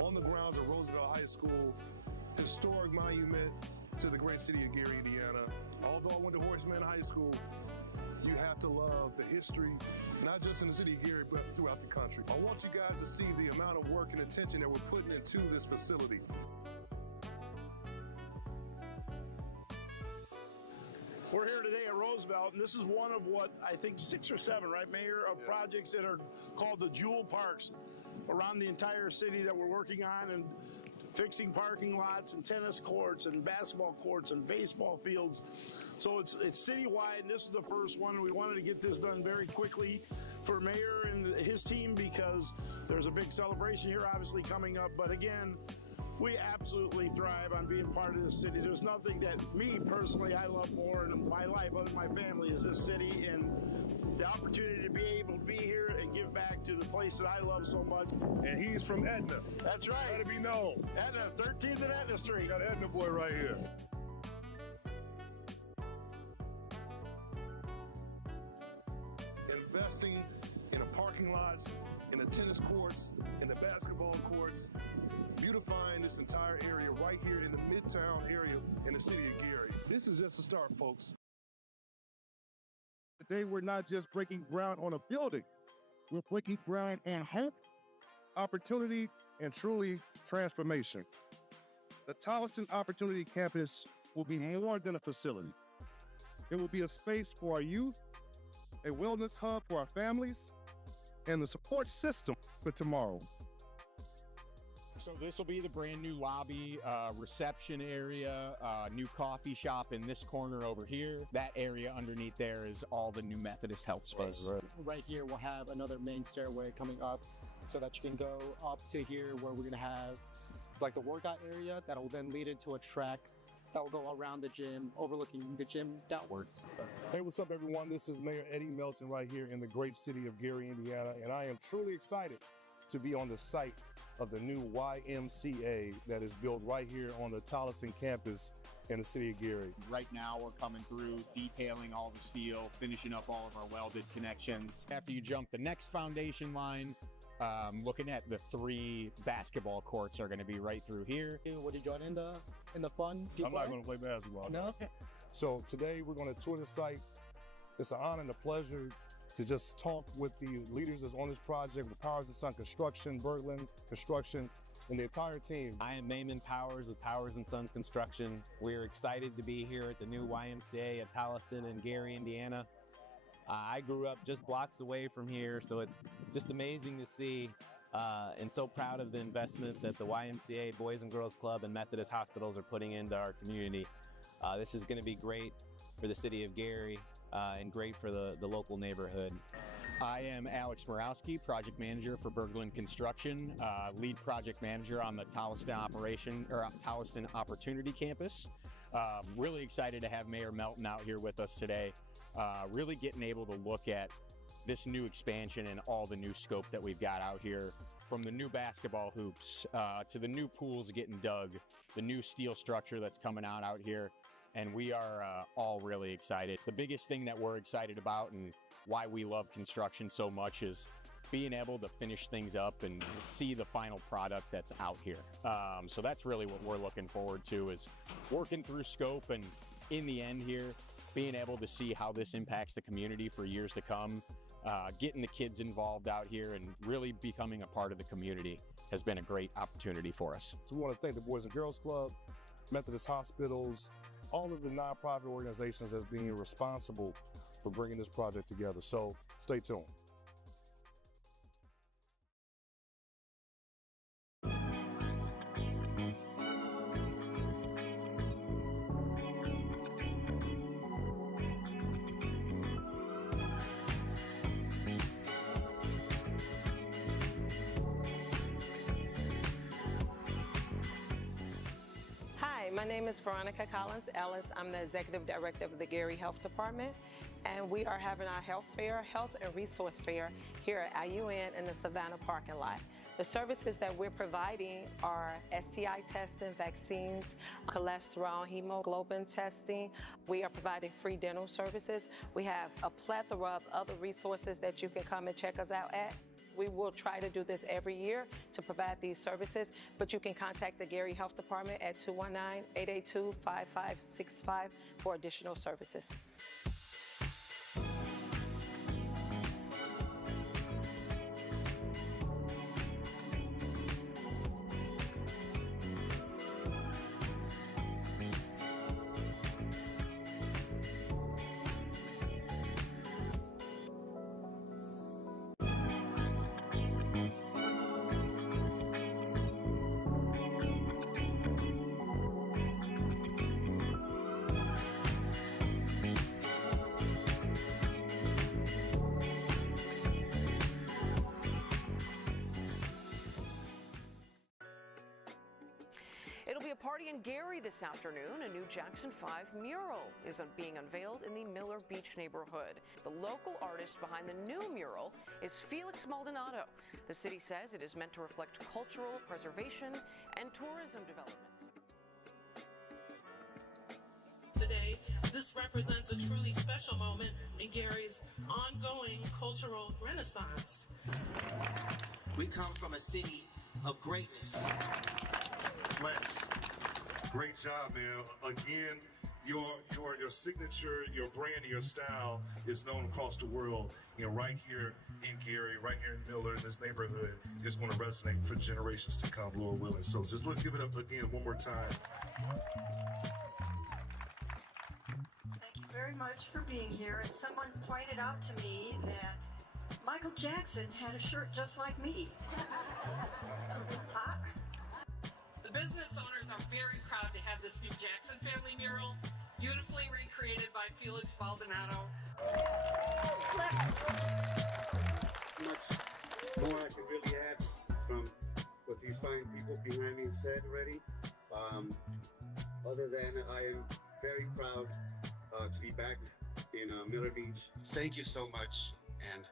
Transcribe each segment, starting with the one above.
on the grounds of Roosevelt High School, historic monument to the great city of Gary, Indiana. Although I went to Horseman High School, you have to love the history, not just in the city of Gary, but throughout the country. I want you guys to see the amount of work and attention that we're putting into this facility. We're here today at Roosevelt, and this is one of what I think 6 or 7, right, Mayor, of projects that are called the Jewel Parks around the entire city that we're working on, and fixing parking lots and tennis courts and basketball courts and baseball fields. So it's citywide, and this is the first one. We wanted to get this done very quickly for Mayor and his team because there's a big celebration here obviously coming up. But again, we absolutely thrive on being part of this city. There's nothing that me personally I love more in my life other than my family is this city, and the opportunity to be able to be here and give back to the place that I love so much. And he's from Etna. That's right. Let it be known. Etna, 13th and Etna Street. Got an Etna boy right here. Investing in the parking lots, in the tennis courts, in the basketball courts, beautifying this entire area right here in the Midtown area in the city of Gary. This is just a start, folks. Today, we're not just breaking ground on a building. We're breaking ground in hope, opportunity, and truly transformation. The Tolleson Opportunity Campus will be more than a facility. It will be a space for our youth, a wellness hub for our families, and the support system for tomorrow. So this will be the brand new lobby, reception area, new coffee shop in this corner over here. That area underneath there is all the new Methodist Health space. Right here we'll have another main stairway coming up so that you can go up to here where we're gonna have like the workout area that will then lead into a track that will go around the gym, overlooking the gym downwards. Hey, what's up, everyone? This is Mayor Eddie Melton right here in the great city of Gary, Indiana, and I am truly excited to be on the site of the new YMCA that is built right here on the Tolleson campus in the city of Gary. Right now we're coming through, detailing all the steel, finishing up all of our welded connections. After you jump the next foundation line, looking at the 3 basketball courts are going to be right through here. Would you join in the fun? I'm not going to play basketball. No? So today we're going to tour the site. It's an honor and a pleasure to just talk with the leaders that's on this project, with Powers & Son Construction, Berglund Construction, and the entire team. I am Maimon Powers with Powers & Sons Construction. We're excited to be here at the new YMCA at Tolleson in Gary, Indiana. I grew up just blocks away from here, so it's just amazing to see and so proud of the investment that the YMCA, Boys and Girls Club, and Methodist Hospitals are putting into our community. This is going to be great for the city of Gary and great for the local neighborhood. I am Alex Morawski, project manager for Berglund Construction, lead project manager on the Tolleson Opportunity Campus. Really excited to have Mayor Melton out here with us today. Really getting able to look at this new expansion and all the new scope that we've got out here, from the new basketball hoops to the new pools getting dug, the new steel structure that's coming out here. And we are all really excited. The biggest thing that we're excited about and why we love construction so much is being able to finish things up and see the final product that's out here. So that's really what we're looking forward to, is working through scope and in the end here, being able to see how this impacts the community for years to come. Getting the kids involved out here and really becoming a part of the community has been a great opportunity for us. So we want to thank the Boys and Girls Club, Methodist Hospitals, all of the nonprofit organizations that's being responsible for bringing this project together. So stay tuned. My name is Veronica Collins-Ellis. I'm the Executive Director of the Gary Health Department, and we are having our health fair, health and resource fair here at IUN in the Savannah parking lot. The services that we're providing are STI testing, vaccines, cholesterol, hemoglobin testing. We are providing free dental services. We have a plethora of other resources that you can come and check us out at. We will try to do this every year to provide these services, but you can contact the Gary Health Department at 219-882-5565 for additional services. It'll be a party in Gary this afternoon. A new Jackson 5 mural is being unveiled in the Miller Beach neighborhood. The local artist behind the new mural is Felix Maldonado. The city says it is meant to reflect cultural preservation and tourism development. Today, this represents a truly special moment in Gary's ongoing cultural renaissance. We come from a city of greatness. Flex, great job, man. Again, your signature, your brand, and your style is known across the world. And right here in Gary, right here in Miller, in this neighborhood, is going to resonate for generations to come, Lord willing. So just let's give it up again one more time. Thank you very much for being here. And someone pointed out to me that Michael Jackson had a shirt just like me. The business owners are very proud to have this new Jackson family mural, beautifully recreated by Felix Maldonado. Flex. Much more I can really add from what these fine people behind me said already. Other than I am very proud to be back in Miller Beach. Thank you so much and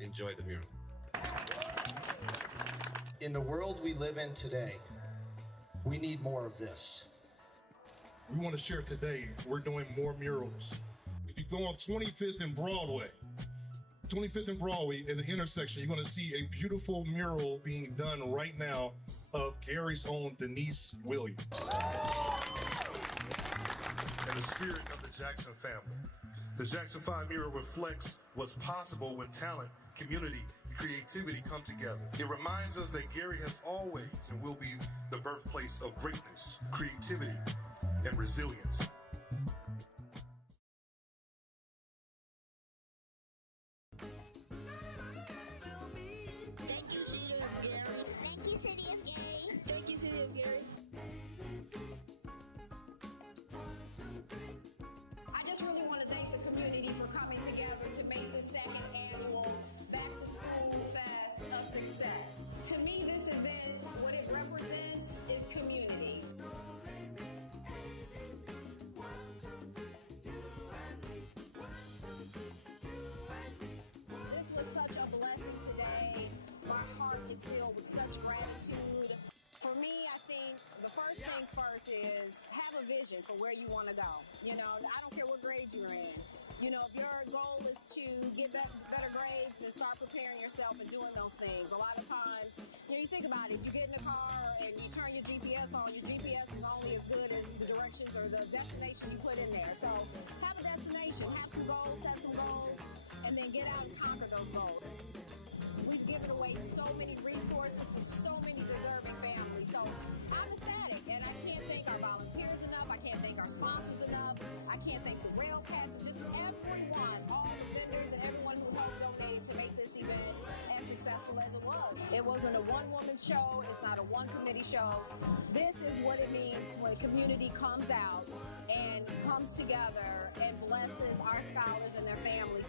enjoy the mural. In the world we live in today, we need more of this. We want to share today, we're doing more murals. If you go on 25th and Broadway, in the intersection, you're going to see a beautiful mural being done right now of Gary's own Denise Williams. In the spirit of the Jackson family, the Jackson 5 mural reflects what's possible when talent, community, creativity come together. It reminds us that Gary has always and will be the birthplace of greatness, creativity, and resilience. Thank you, City of Gary. Thank you, City of Gary. Thank you, City of Gary. I just really want to thank the community for coming together to make the second annual Back to School Fest a success. To me, this event, what it represents is community. This was such a blessing today. My heart is filled with such gratitude. For me, I think the first things first is have a vision for where you want to go. You know, I don't care what grade you're in. You know, if your goal is to get better grades, then start preparing yourself and doing those things. A lot of times, you know, you think about it, if you get in the car and you turn your GPS on, your GPS is only as good as the directions or the destination you put in there. So have a destination, have some goals, set some goals, and then get out and conquer those goals. We've given away so many resources to so many deserving families. So I'm ecstatic, and I can't thank our volunteers enough. I can't thank our sponsors enough. I can't thank the rail cats, just everyone, all the vendors and everyone who helped donate to make this event as successful as it was. It wasn't a one-woman show. It's not a one-committee show. This is what it means when a community comes out and comes together and blesses our scholars and their families.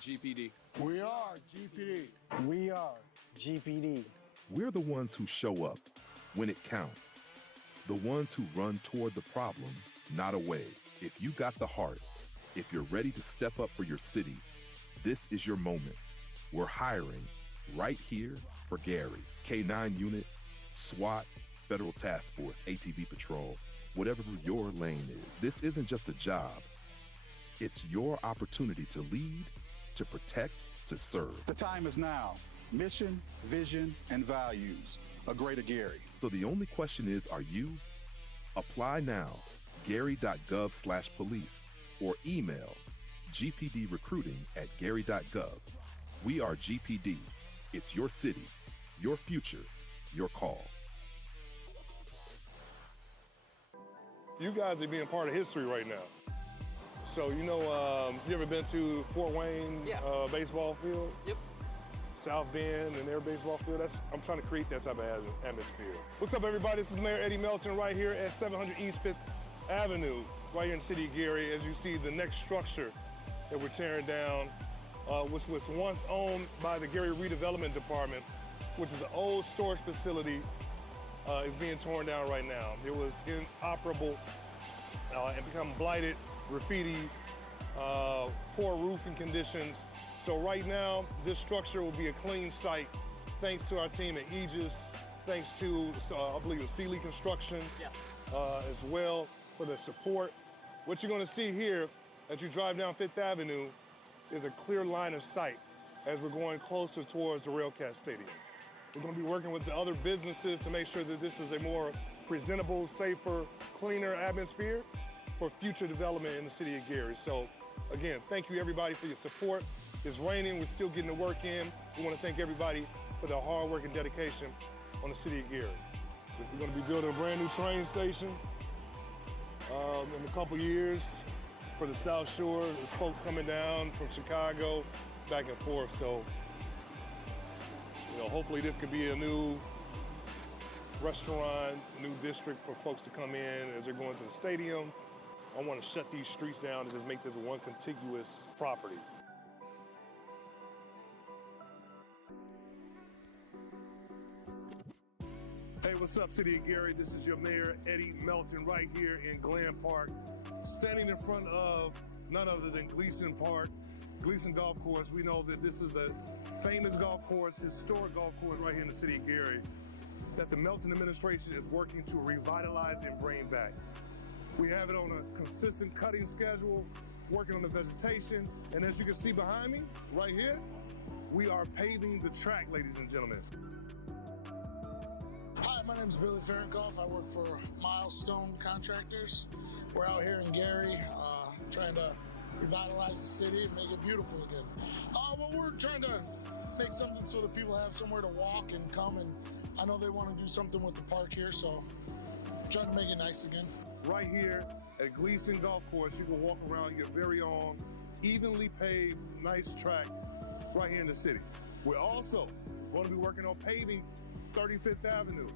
GPD. We are GPD. We are GPD. We're the ones who show up when it counts. The ones who run toward the problem, not away. If you got the heart, if you're ready to step up for your city, this is your moment. We're hiring right here for Gary. K-9 unit, SWAT, Federal Task Force, ATV Patrol, whatever your lane is. This isn't just a job. It's your opportunity to lead, to protect, to serve. The time is now. Mission, vision, and values. A greater Gary. So the only question is, are you? Apply now, gary.gov/police, or email gpdrecruiting@gary.gov. We are GPD. It's your city, your future, your call. You guys are being part of history right now. So, you ever been to Fort Wayne baseball field? Yep. South Bend and their baseball field. I'm trying to create that type of atmosphere. What's up, everybody? This is Mayor Eddie Melton right here at 700 East 5th Avenue, right here in the city of Gary. As you see, the next structure that we're tearing down, which was once owned by the Gary Redevelopment Department, which was an old storage facility, is being torn down right now. It was inoperable and become blighted, graffiti, poor roofing conditions. So right now, this structure will be a clean site, thanks to our team at Aegis, thanks to, I believe, Sealy Construction as well for the support. What you're gonna see here as you drive down 5th Avenue is a clear line of sight as we're going closer towards the Railcat Stadium. We're gonna be working with the other businesses to make sure that this is a more presentable, safer, cleaner atmosphere for future development in the city of Gary. So again, thank you everybody for your support. It's raining, we're still getting the work in. We want to thank everybody for their hard work and dedication on the city of Gary. We're going to be building a brand new train station in a couple years for the South Shore. There's folks coming down from Chicago, back and forth. So, hopefully this could be a new restaurant, a new district for folks to come in as they're going to the stadium. I want to shut these streets down and just make this one contiguous property. Hey, what's up, City of Gary? This is your Mayor, Eddie Melton, right here in Glen Park, standing in front of none other than Gleason Park, Gleason Golf Course. We know that this is a famous golf course, historic golf course right here in the City of Gary, that the Melton administration is working to revitalize and bring back. We have it on a consistent cutting schedule, working on the vegetation, and as you can see behind me, right here, we are paving the track, ladies and gentlemen. Hi, my name is Billy Ferenkoff. I work for Milestone Contractors. We're out here in Gary trying to revitalize the city and make it beautiful again. Well, we're trying to make something so that people have somewhere to walk and come, and I know they want to do something with the park here, so I'm trying to make it nice again. Right here at Gleason Golf Course, you can walk around your very own evenly paved, nice track right here in the city. We're also going to be working on paving 35th Avenue.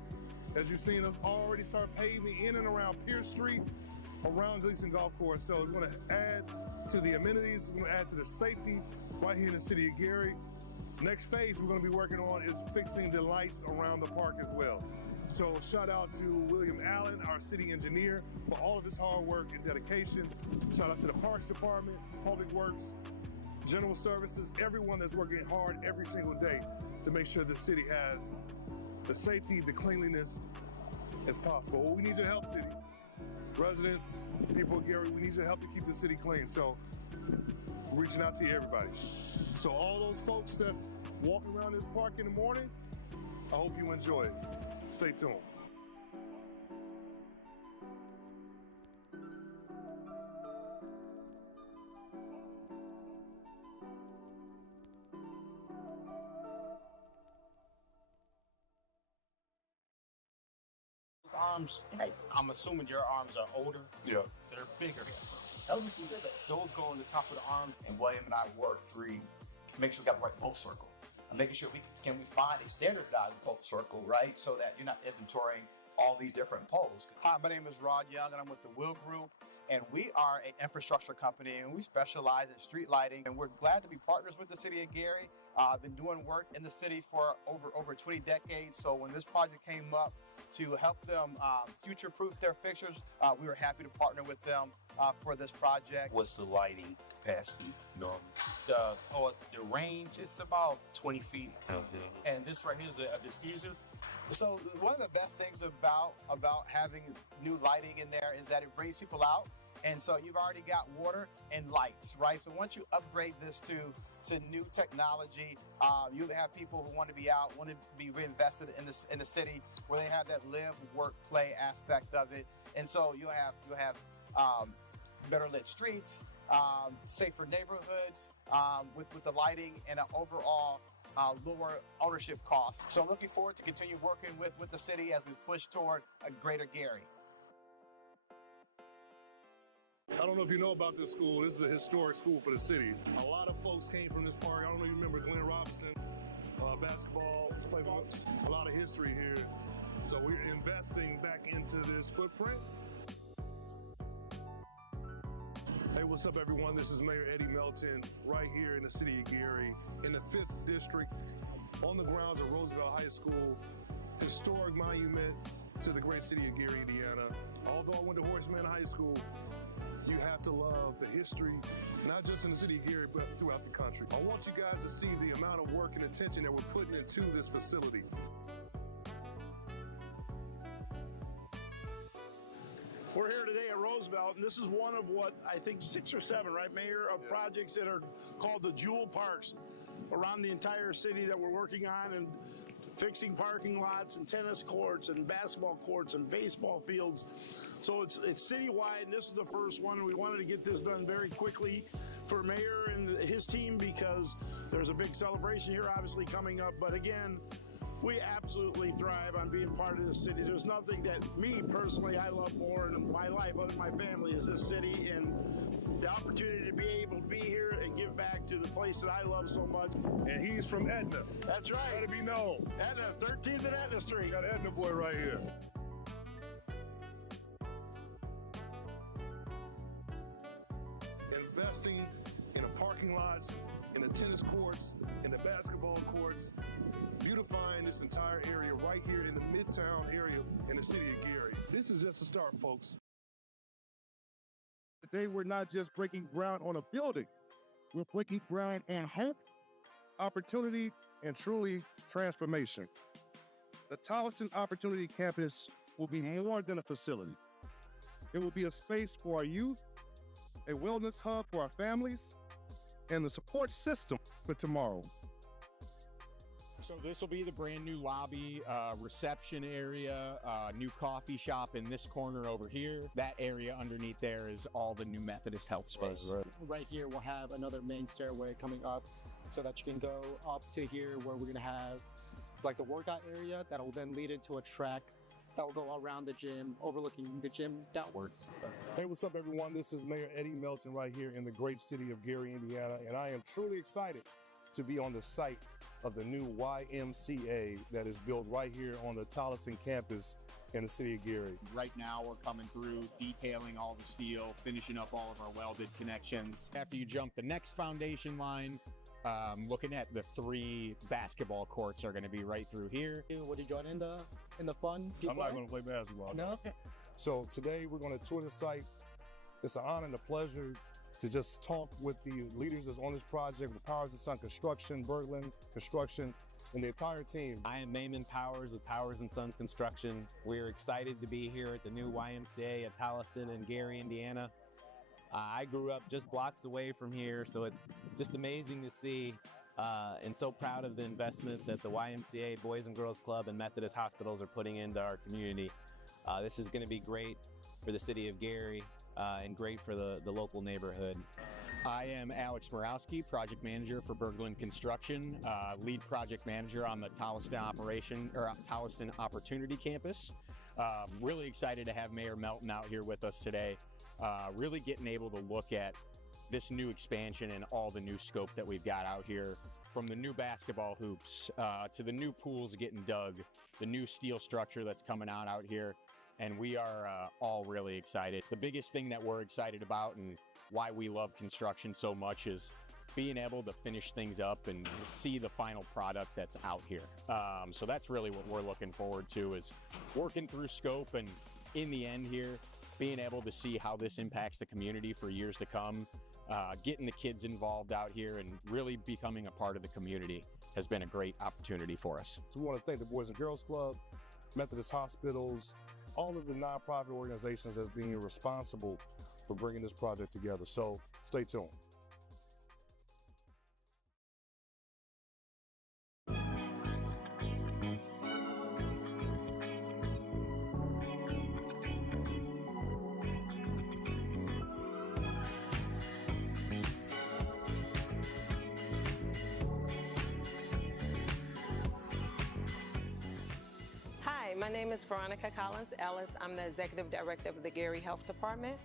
As you've seen us already start paving in and around Pierce Street, around Gleason Golf Course. So it's going to add to the amenities, it's going to add to the safety right here in the city of Gary. Next phase we're going to be working on is fixing the lights around the park as well. So shout out to William Allen, our city engineer, for all of this hard work and dedication. Shout out to the Parks Department, Public Works, General Services, everyone that's working hard every single day to make sure the city has the safety, the cleanliness as possible. Well, we need your help, city. Residents, people of Gary, we need your help to keep the city clean. So we're reaching out to you, everybody. So all those folks that's walking around this park in the morning, I hope you enjoy it. Stay tuned. Arms, I'm assuming your arms are older. Yeah. They're bigger. Those go on the top of the arm. And William and I worked through, make sure we got the right pulse circle. And making sure we find a standardized pulse circle, right? So that you're not inventorying all these different poles. Hi, my name is Rod Young, and I'm with the Will Group. And we are an infrastructure company, and we specialize in street lighting. And we're glad to be partners with the city of Gary. I've been doing work in the city for over 20 decades. So when this project came up to help them future-proof their fixtures, we were happy to partner with them for this project. What's the lighting capacity? The range is about 20 feet. And this right here is a diffuser. So one of the best things about having new lighting in there is that it brings people out. And so you've already got water and lights, right? So once you upgrade this to new technology, you have people who want to be out, want to be reinvested in the city, where they have that live, work, play aspect of it. And so you'll have better lit streets, safer neighborhoods, with the lighting and an overall lower ownership cost. So looking forward to continue working with the city as we push toward a greater Gary. I don't know if you know about this school. This is a historic school for the city. A lot of folks came from this park. I don't know if you remember Glenn Robinson, basketball, played a lot of history here. So we're investing back into this footprint. Hey, what's up, everyone? This is Mayor Eddie Melton right here in the city of Gary, in the 5th District, on the grounds of Roosevelt High School, historic monument to the great city of Gary, Indiana. Although I went to Horseman High School, you have to love the history, not just in the city of Gary, but throughout the country. I want you guys to see the amount of work and attention that we're putting into this facility. We're here today at Roosevelt, and this is one of what I think 6 or 7, right, Mayor, of projects that are called the Jewel Parks around the entire city that we're working on, and fixing parking lots and tennis courts and basketball courts and baseball fields. So it's citywide, and this is the first one. We wanted to get this done very quickly for Mayor and his team because there's a big celebration here obviously coming up. But again, we absolutely thrive on being part of this city. There's nothing that me personally I love more in my life other than my family is this city, and the opportunity to be able to be here and give back to the place that I love so much. And he's from Etna. That's right. Let it be known. Etna, 13th and Etna Street. Got an Etna boy right here. Investing in the parking lots, in the tennis courts, in the basketball courts, beautifying this entire area right here in the Midtown area in the city of Gary. This is just a start, folks. Today, we're not just breaking ground on a building. We're breaking ground in hope, opportunity, and truly transformation. The Tolleson Opportunity Campus will be more than a facility. It will be a space for our youth, a wellness hub for our families, and the support system for tomorrow. So this will be the brand new lobby, reception area, new coffee shop in this corner over here. That area underneath there is all the new Methodist Health space. Right here, we'll have another main stairway coming up so that you can go up to here where we're gonna have like the workout area that'll then lead into a track that will go around the gym, overlooking the gym downwards. Hey, what's up, everyone? This is Mayor Eddie Melton right here in the great city of Gary, Indiana, and I am truly excited to be on the site of the new YMCA that is built right here on the Tolleson campus in the city of Gary. Right now, we're coming through, detailing all the steel, finishing up all of our welded connections. After you jump the next foundation line, looking at the 3 basketball courts are going to be right through here. Would you join in the fun? I'm not going to play basketball. No? So today we're going to tour the site. It's an honor and a pleasure to just talk with the leaders that's on this project, with Powers & Son Construction, Berglund Construction, and the entire team. I am Maimon Powers with Powers & Sons Construction. We're excited to be here at the new YMCA at Tolleson in Gary, Indiana. I grew up just blocks away from here, so it's just amazing to see and so proud of the investment that the YMCA, Boys and Girls Club, and Methodist Hospitals are putting into our community. This is going to be great for the city of Gary and great for the local neighborhood. I am Alex Morawski, project manager for Berglund Construction, lead project manager on the Tolleson Opportunity Campus. Really excited to have Mayor Melton out here with us today. Really getting able to look at this new expansion and all the new scope that we've got out here, from the new basketball hoops to the new pools getting dug, the new steel structure that's coming out here, and we are all really excited. The biggest thing that we're excited about and why we love construction so much is being able to finish things up and see the final product that's out here. So that's really what we're looking forward to, is working through scope and in the end here, being able to see how this impacts the community for years to come. Getting the kids involved out here and really becoming a part of the community has been a great opportunity for us. So we want to thank the Boys and Girls Club, Methodist Hospitals, all of the nonprofit organizations that's being responsible for bringing this project together. So stay tuned. My name is Veronica Collins Ellis. I'm the Executive Director of the Gary Health Department,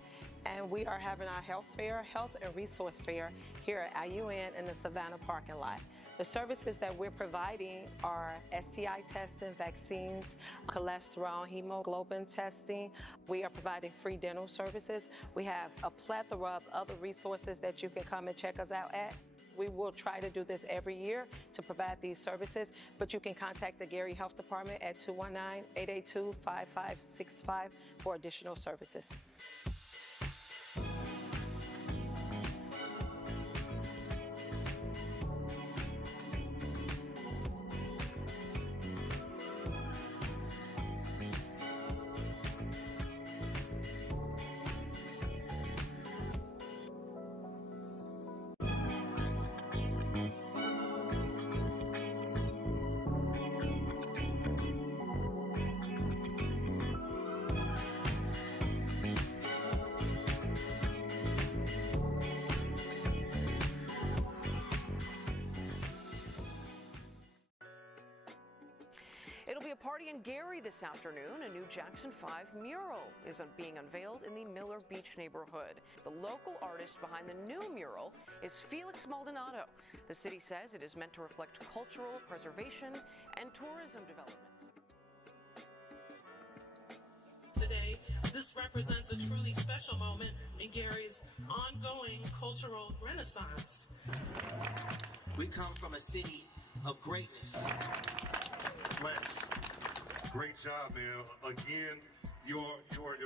and we are having our health fair, health and resource fair here at IUN in the Savannah parking lot. The services that we're providing are STI testing, vaccines, cholesterol, hemoglobin testing. We are providing free dental services. We have a plethora of other resources that you can come and check us out at. We will try to do this every year to provide these services, but you can contact the Gary Health Department at 219-882-5565 for additional services. It'll be a party in Gary this afternoon. A new Jackson 5 mural is being unveiled in the Miller Beach neighborhood. The local artist behind the new mural is Felix Maldonado. The city says it is meant to reflect cultural preservation and tourism development. Today, this represents a truly special moment in Gary's ongoing cultural renaissance. We come from a city of greatness. Flex, great job, man. Again, your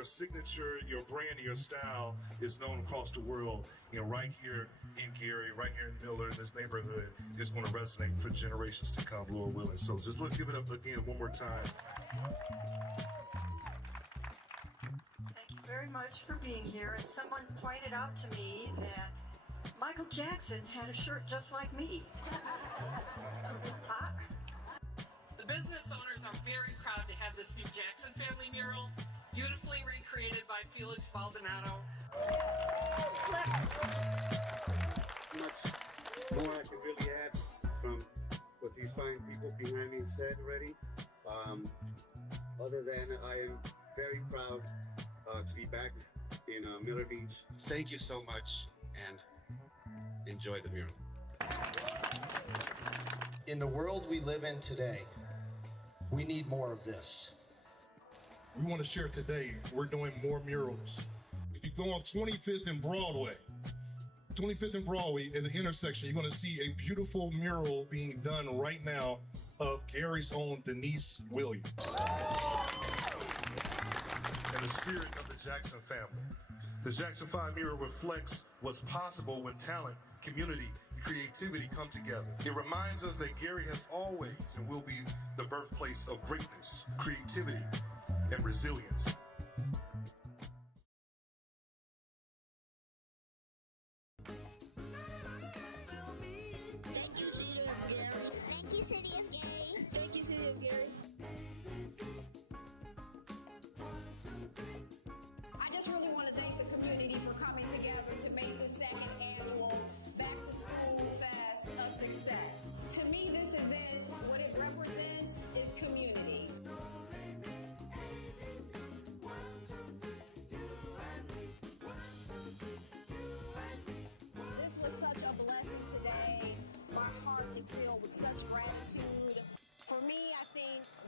signature, your brand, your style is known across the world. And right here in Gary, right here in Miller, this neighborhood is going to resonate for generations to come, Lord willing. So just let's give it up again one more time. Thank you very much for being here. And someone pointed out to me that Michael Jackson had a shirt just like me. The business owners are very proud to have this new Jackson family mural, beautifully recreated by Felix Maldonado. Flex. Much more I can really add from what these fine people behind me said already. Other than I am very proud to be back in Miller Beach. Thank you so much and enjoy the mural. In the world we live in today, we need more of this. We want to share today, we're doing more murals. If you go on 25th and Broadway, at the intersection, you're going to see a beautiful mural being done right now of Gary's own Denise Williams. In the spirit of the Jackson family, the Jackson 5 mural reflects what's possible when talent, community, creativity come together. It reminds us that Gary has always and will be the birthplace of greatness, creativity, and resilience. Thank you, City of Gary. Thank you, City of Gary. Thank you, City of Gary. I just really want to thank the community for coming together to make the second annual Back to School Fest a success. To me, this event, what it represents is community.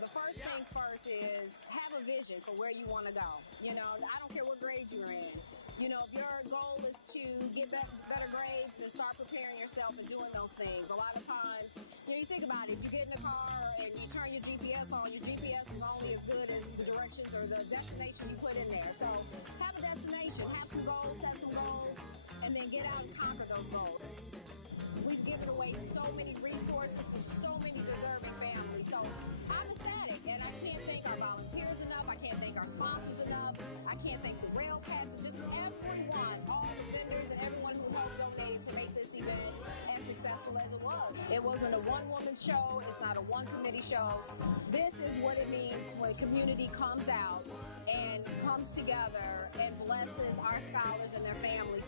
the first things first is have a vision for where you want to go. You know, I don't care what grade you're in. You know, if your goal is to get better grades, then start preparing yourself and doing those things. A lot of times, you know, you think about it, if you get in a car and you turn your GPS on, your GPS is only as good as the directions or the destination you put in there. So have a destination, have some goals, set some goals, and then get out and conquer those goals. We've given away so many resources to so many deserving families. So I'm ecstatic, and I can't thank our volunteers enough. I can't thank our sponsors enough. I can't thank the rail cats, just everyone, all the vendors and everyone who helped donate to make this event as successful as it was. It wasn't a one-woman show. It's not a one-committee show. This is what it means when a community comes out and comes together and blesses our scholars and their families.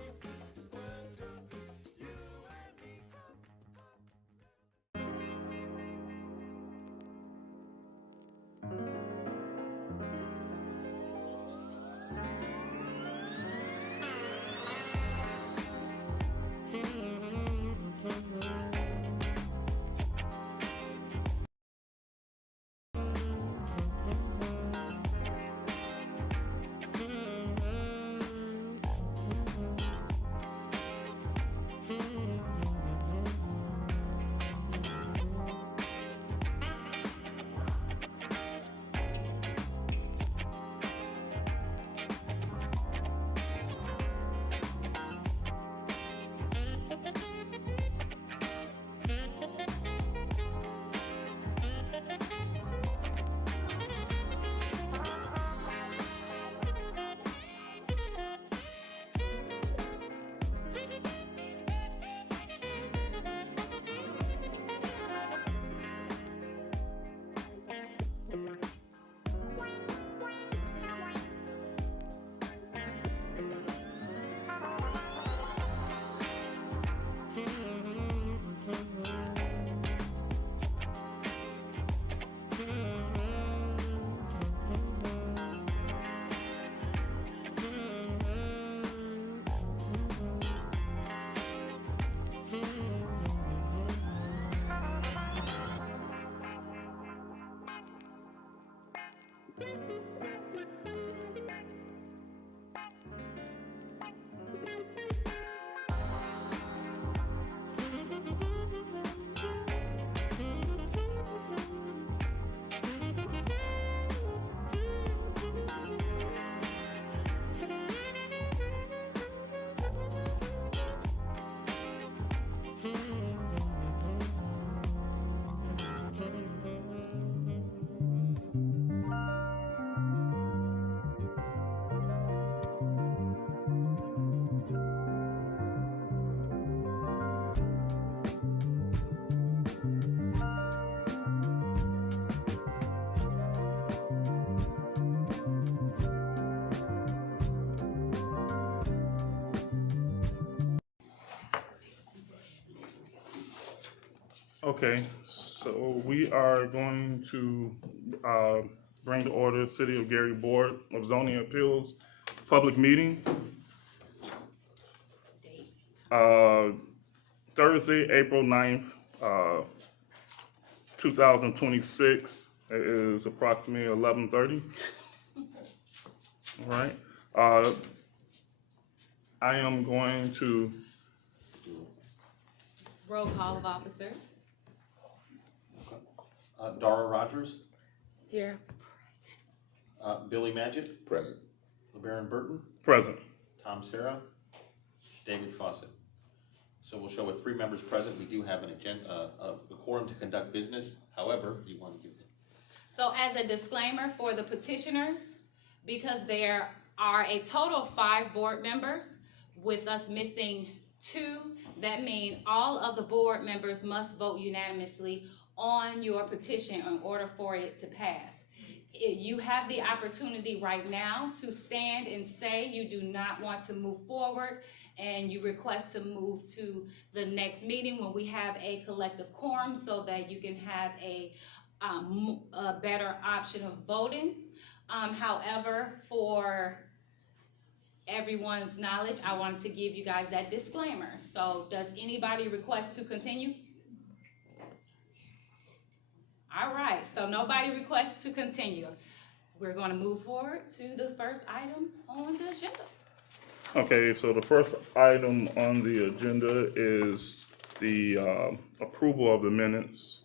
Okay, so we are going to bring to order City of Gary Board of Zoning Appeals public meeting. Thursday, April 9th, 2026. It is approximately 11:30. All right. I am going to roll call of officers. Dara Rogers. Here. Billy Magid. Present. LeBaron Burton. present. Tom Serra. David Fawcett. So we'll show with 3 members present. We do have an agenda, a quorum to conduct business. However, you want to give them. So as a disclaimer for the petitioners, because there are a total of 5 board members, with us missing 2, that means all of the board members must vote unanimously on your petition in order for it to pass. You have the opportunity right now to stand and say you do not want to move forward and you request to move to the next meeting when we have a collective quorum so that you can have a better option of voting. However, for everyone's knowledge, I wanted to give you guys that disclaimer. So does anybody request to continue? All right, so nobody requests to continue. We're going to move forward to the first item on the agenda. Okay, so the first item on the agenda is the approval of the minutes.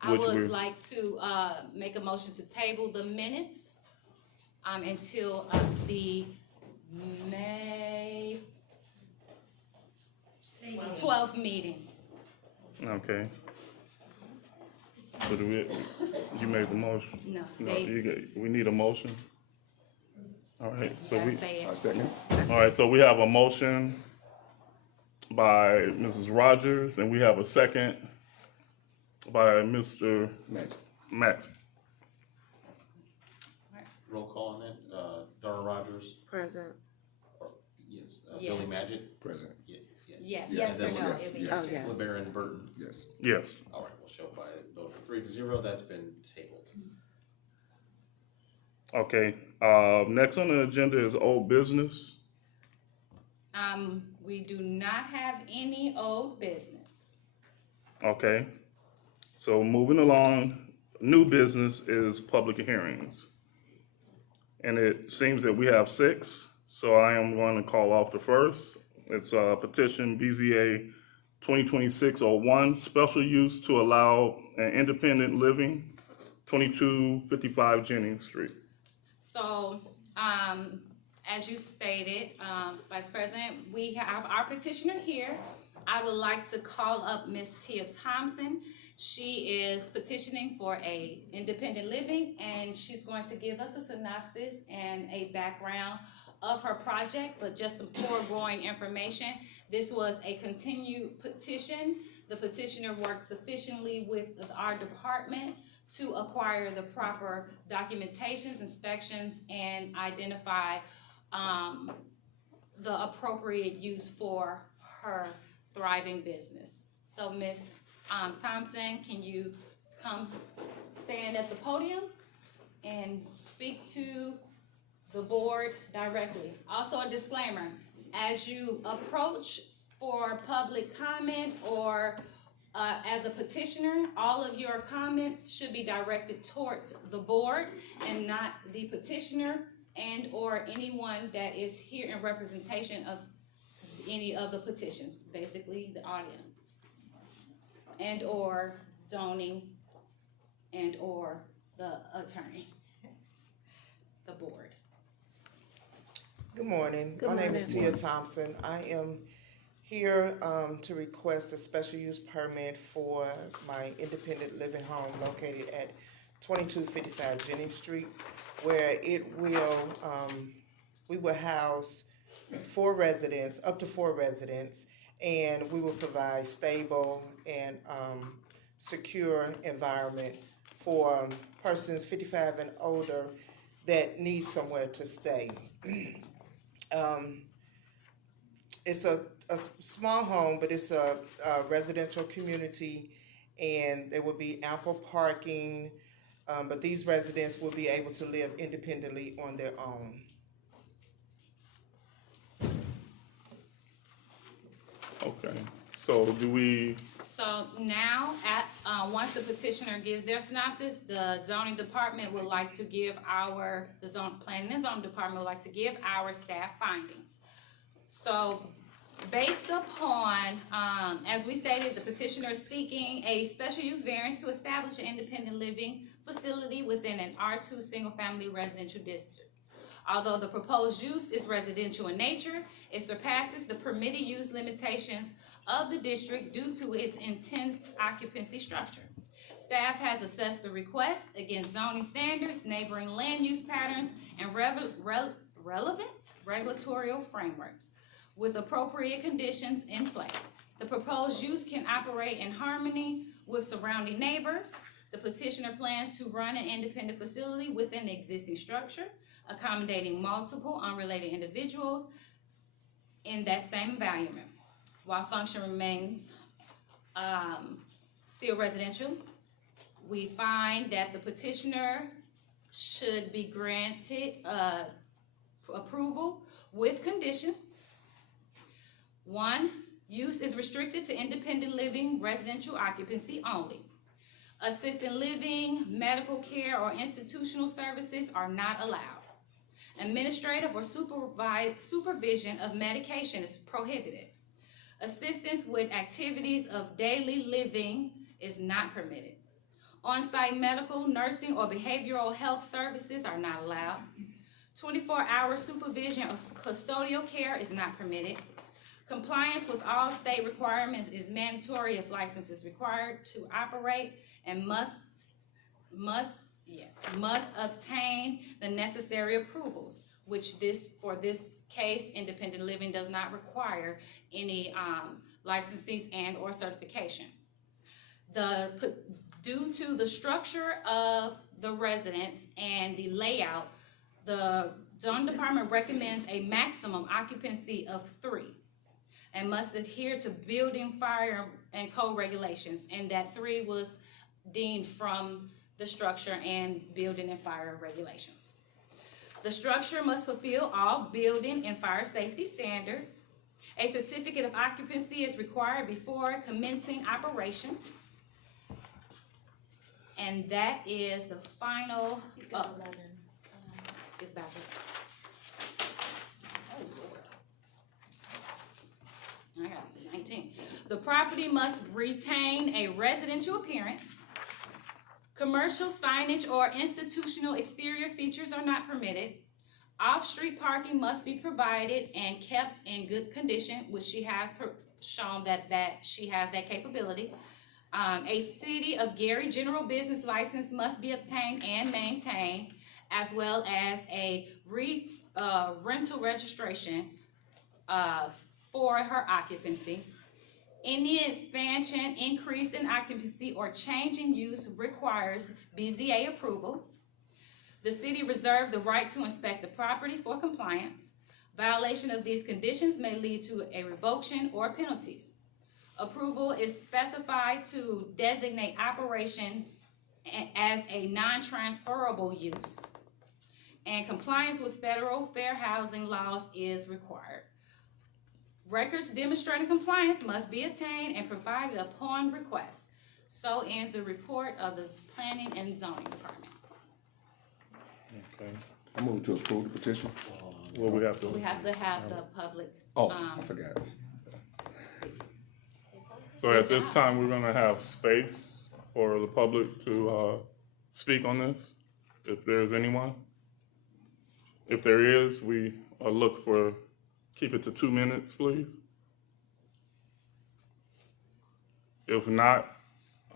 I would like to make a motion to table the minutes until the May 12th meeting. Okay. So you made the motion? No, we need a motion? All right, so I second. All right, so we have a motion by Mrs. Rogers, and we have a second by Mr. Max. Roll call on that. Dara Rogers. Present. Yes. Yes. Billy Magic. Present. Yes. Yes And or then no? Yes. Yes. LeBaron Burton. Yes. Yes. All right, we'll show by a vote of 3-0. That's been tabled. Okay, next on the agenda is old business. We do not have any old business. Okay, so moving along, new business is public hearings. And it seems that we have 6, so I am going to call off the first. It's petition BZA 2026-01, special use to allow an independent living, 2255 Jennings Street. So, as you stated, Vice President, we have our petitioner here. I would like to call up Ms. Tia Thompson. She is petitioning for a independent living, and she's going to give us a synopsis and a background of her project, but just some foregoing information. This was a continued petition. The petitioner worked sufficiently with our department to acquire the proper documentations, inspections, and identify the appropriate use for her thriving business. So Ms. Thompson, can you come stand at the podium and speak to the board directly? Also a disclaimer, as you approach for public comment or as a petitioner, all of your comments should be directed towards the board and not the petitioner and or anyone that is here in representation of any of the petitions, basically the audience, and or zoning, and or the attorney, the board. Good morning. Good My name is morning. Tia Thompson. I am here to request a special use permit for my independent living home located at 2255 Jennings Street, where it will, we will house 4 residents, up to 4 residents, and we will provide stable and secure environment for persons 55 and older that need somewhere to stay. It's a small home, but it's a residential community, and there will be ample parking, but these residents will be able to live independently on their own. Okay, so do we, So now, once the petitioner gives their synopsis, the zoning department would like to give the planning and zoning department would like to give our staff findings. So based upon, as we stated, the petitioner is seeking a special use variance to establish an independent living facility within an R2 single-family residential district. Although the proposed use is residential in nature, it surpasses the permitted use limitations of the district due to its intense occupancy structure. Staff has assessed the request against zoning standards, neighboring land use patterns, and relevant regulatory frameworks with appropriate conditions in place. The proposed use can operate in harmony with surrounding neighbors. The petitioner plans to run an independent facility within the existing structure, accommodating multiple unrelated individuals in that same environment. While function remains still residential, we find that the petitioner should be granted approval with conditions. 1, use is restricted to independent living residential occupancy only. Assisted living, medical care, or institutional services are not allowed. Administrative or supervision of medication is prohibited. Assistance with activities of daily living is not permitted. On-site medical, nursing, or behavioral health services are not allowed. 24-hour supervision or custodial care is not permitted. Compliance with all state requirements is mandatory if license is required to operate, and must obtain the necessary approvals, which for this case, independent living does not require any licenses and or certification. Due to the structure of the residence and the layout, the zoning department recommends a maximum occupancy of 3 and must adhere to building, fire, and code regulations, and that 3 was deemed from the structure and building and fire regulations. The structure must fulfill all building and fire safety standards. A certificate of occupancy is required before commencing operations. And that is the final. It's back. Oh, Lord. I got 19. The property must retain a residential appearance. Commercial signage or institutional exterior features are not permitted. Off-street parking must be provided and kept in good condition, which she has shown that she has that capability. A City of Gary general business license must be obtained and maintained, as well as a rental registration for her occupancy. Any expansion, increase in occupancy, or change in use requires BZA approval. The city reserves the right to inspect the property for compliance. Violation of these conditions may lead to a revocation or penalties. Approval is specified to designate operation as a non-transferable use. And compliance with federal fair housing laws is required. Records demonstrating compliance must be obtained and provided upon request. So ends the report of the Planning and Zoning Department. Okay. I move to approve the petition. Well, we have to. We have to have the public. Oh, I forgot. So at this time, we're gonna have space for the public to speak on this, if there's anyone. If there is, we look for, keep it to 2 minutes, please. If not,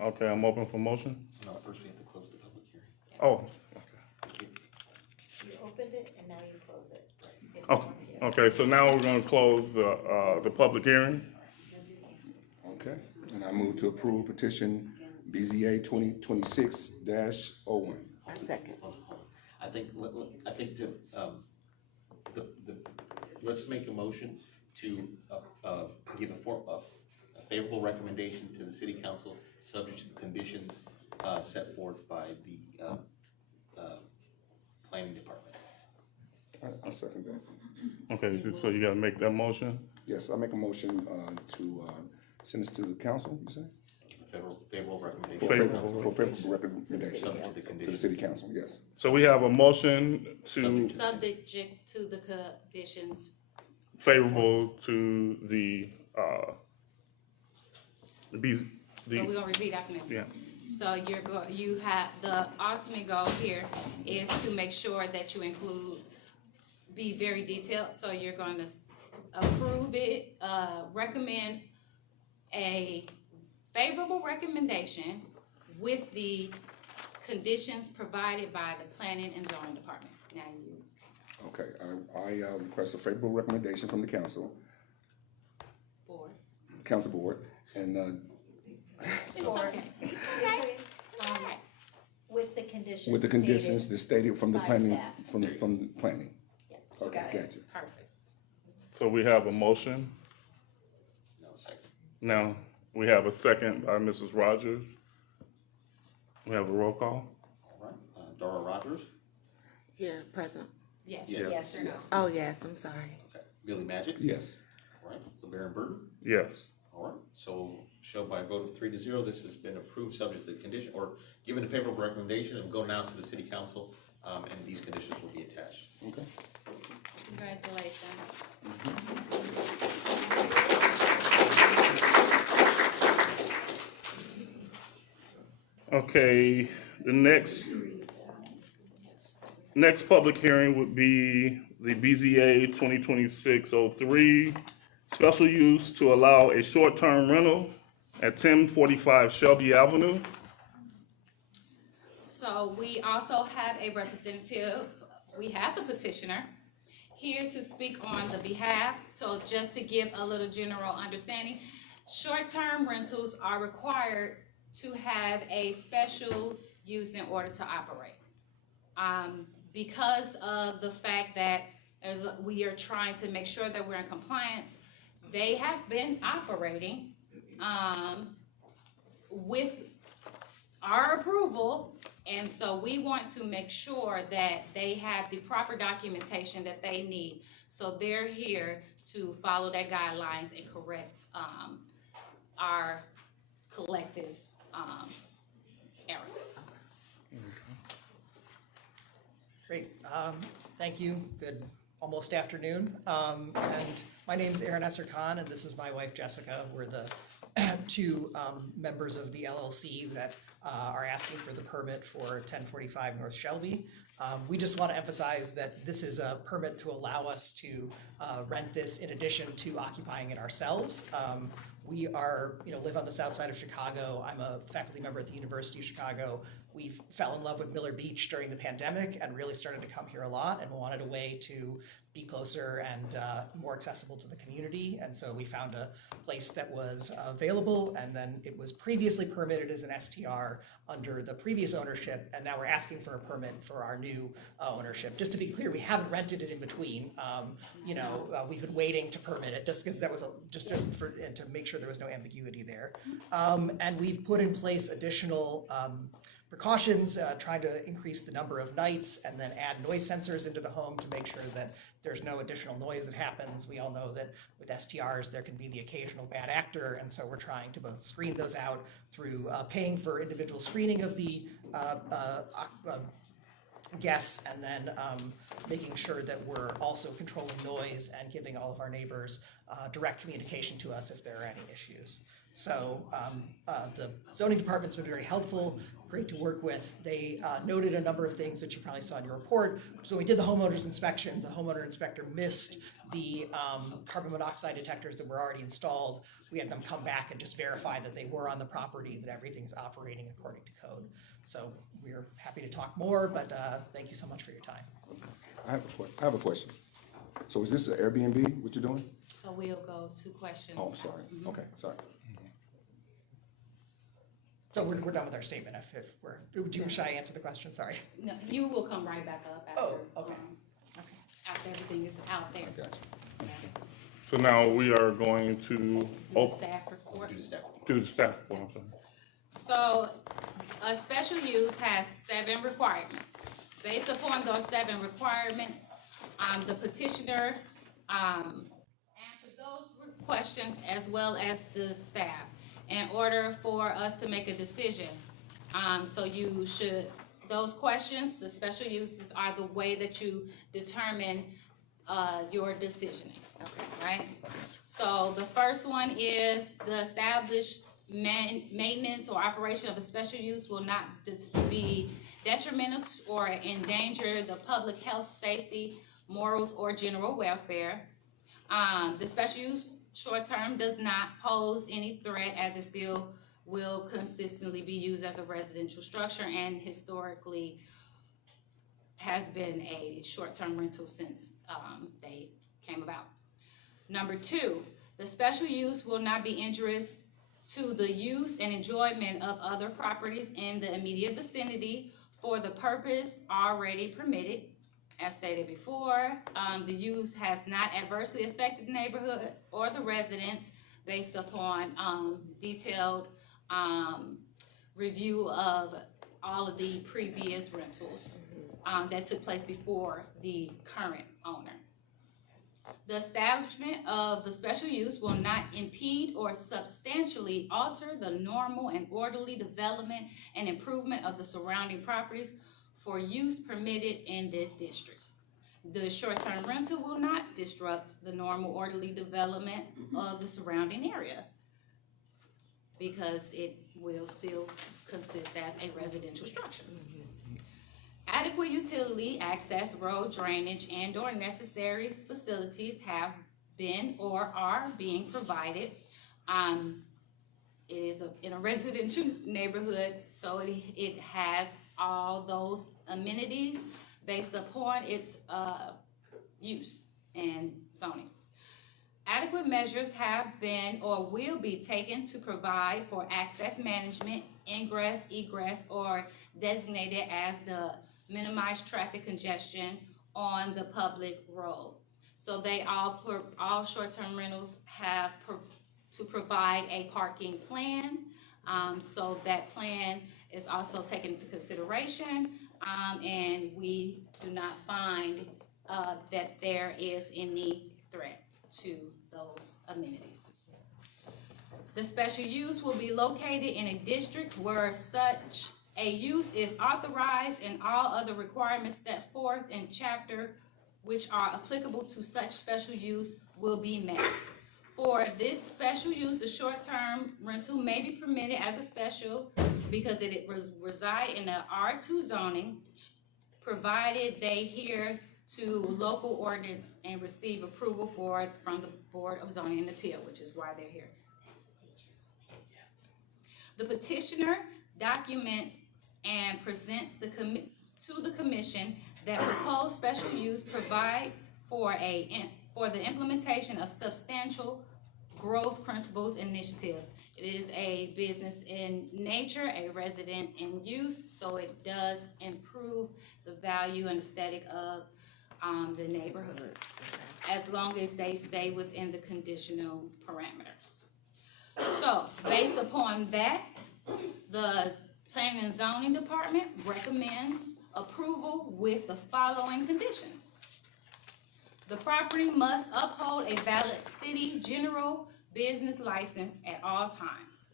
okay, I'm open for motion. No, first we have to close the public hearing. Oh, You opened it and now you close it. oh, okay, so now we're gonna close the public hearing. Okay, and I move to approve petition BZA 2026-01. I second. I think let's make a motion to give a favorable recommendation to the city council, subject to the conditions set forth by the planning department. I'll second that. Okay, so you gotta make that motion? Yes, I make a motion to send this to the council, you say? Favorable recommendation. For favorable recommendation to the city council, yes. So we have a motion to. Subject to the conditions. Favorable to the So we're gonna repeat after me. Yeah. So you have, the ultimate goal here is to make sure that you be very detailed. So you're gonna approve it, recommend a favorable recommendation with the conditions provided by the Planning and Zoning Department. Now you. Okay, I request a favorable recommendation from the council. Council board, and It's okay. It's okay. With the conditions. with the conditions that stated from the by planning, staff. from the planning. Okay, got it. gotcha. Perfect. So we have a motion. No, second. Now, we have a second by Mrs. Rogers. We have a roll call. All right, Dora Rogers. Yeah, present. Yes. Yes. or no? Oh, yes, I'm sorry. Okay. Billy Magic. Yes. All right, LeBaron Burton. Yes. All right, so show by a vote of 3-0, this has been approved subject to the condition, or given a favorable recommendation, and go now to the city council, and these conditions will be attached. Okay. Congratulations. Okay, the next public hearing would be the BZA 2026-03 special use to allow a short-term rental at 1045 Shelby Avenue. So we also have a representative, we have the petitioner here to speak on the behalf. So just to give a little general understanding, short-term rentals are required to have a special use in order to operate. Because of the fact that we are trying to make sure that we're in compliance, they have been operating with our approval, and so we want to make sure that they have the proper documentation that they need. So they're here to follow their guidelines and correct our collective error. Great. Thank you. Good almost afternoon. And my name's Aaron Esser Khan, and this is my wife, Jessica. We're the two members of the LLC that are asking for the permit for 1045 North Shelby. We just want to emphasize that this is a permit to allow us to rent this in addition to occupying it ourselves. We are, live on the south side of Chicago. I'm a faculty member at the University of Chicago. We fell in love with Miller Beach during the pandemic and really started to come here a lot and wanted a way to be closer and more accessible to the community. And so we found a place that was available, and then it was previously permitted as an STR under the previous ownership, and now we're asking for a permit for our new ownership. Just to be clear, we haven't rented it in between. We've been waiting to permit it just because that was to make sure there was no ambiguity there. And we've put in place additional precautions, trying to increase the number of nights and then add noise sensors into the home to make sure that there's no additional noise that happens. We all know that with STRs, there can be the occasional bad actor, and so we're trying to both screen those out through paying for individual screening of the guests, and then making sure that we're also controlling noise and giving all of our neighbors direct communication to us if there are any issues. So the zoning department's been very helpful, great to work with. They noted a number of things that you probably saw in your report. So when we did the homeowner's inspection, the homeowner inspector missed the carbon monoxide detectors that were already installed. We had them come back and just verify that they were on the property, that everything's operating according to code. So we're happy to talk more, but thank you so much for your time. I have a question. So is this an Airbnb, what you're doing? So we'll go to questions. Oh, I'm sorry. Mm-hmm. Okay, sorry. So we're done with our statement. Should I answer the question? Sorry. No, you will come right back up after. Oh, okay. After everything is out there. So now we are going to Staff report. do the staff report. I'm sorry. So a special use has 7 requirements. Based upon those 7 requirements, the petitioner answered those questions as well as the staff in order for us to make a decision. So you should, those questions, the special uses are the way that you determine your decisioning, right? So the first one is the established maintenance or operation of a special use will not be detrimental or endanger the public health, safety, morals, or general welfare. The special use short-term does not pose any threat as it still will consistently be used as a residential structure and historically has been a short-term rental since they came about. Number 2, the special use will not be injurious to the use and enjoyment of other properties in the immediate vicinity for the purpose already permitted. As stated before, the use has not adversely affected the neighborhood or the residents based upon detailed review of all of the previous rentals that took place before the current owner. The establishment of the special use will not impede or substantially alter the normal and orderly development and improvement of the surrounding properties for use permitted in this district. The short-term rental will not disrupt the normal orderly development of the surrounding area because it will still consist as a residential structure. Adequate utility, access, road drainage, and/or necessary facilities have been or are being provided. It is in a residential neighborhood, so it has all those amenities based upon its use and zoning. Adequate measures have been or will be taken to provide for access management, ingress, egress, or designated as the minimized traffic congestion on the public road. So they all short-term rentals have to provide a parking plan. So that plan is also taken into consideration, and we do not find that there is any threat to those amenities. The special use will be located in a district where such a use is authorized and all other requirements set forth in chapter which are applicable to such special use will be met. For this special use, the short-term rental may be permitted as a special because it reside in the R2 zoning, provided they adhere to local ordinance and receive approval from the Board of Zoning and Appeal, which is why they're here. The petitioner documents and presents to the commission that proposed special use provides for the implementation of substantial growth principles initiatives. It is a business in nature, a resident in use, so it does improve the value and aesthetic of the neighborhood, as long as they stay within the conditional parameters. So, based upon that, the Planning and Zoning Department recommends approval with the following conditions. The property must uphold a valid city general business license at all times.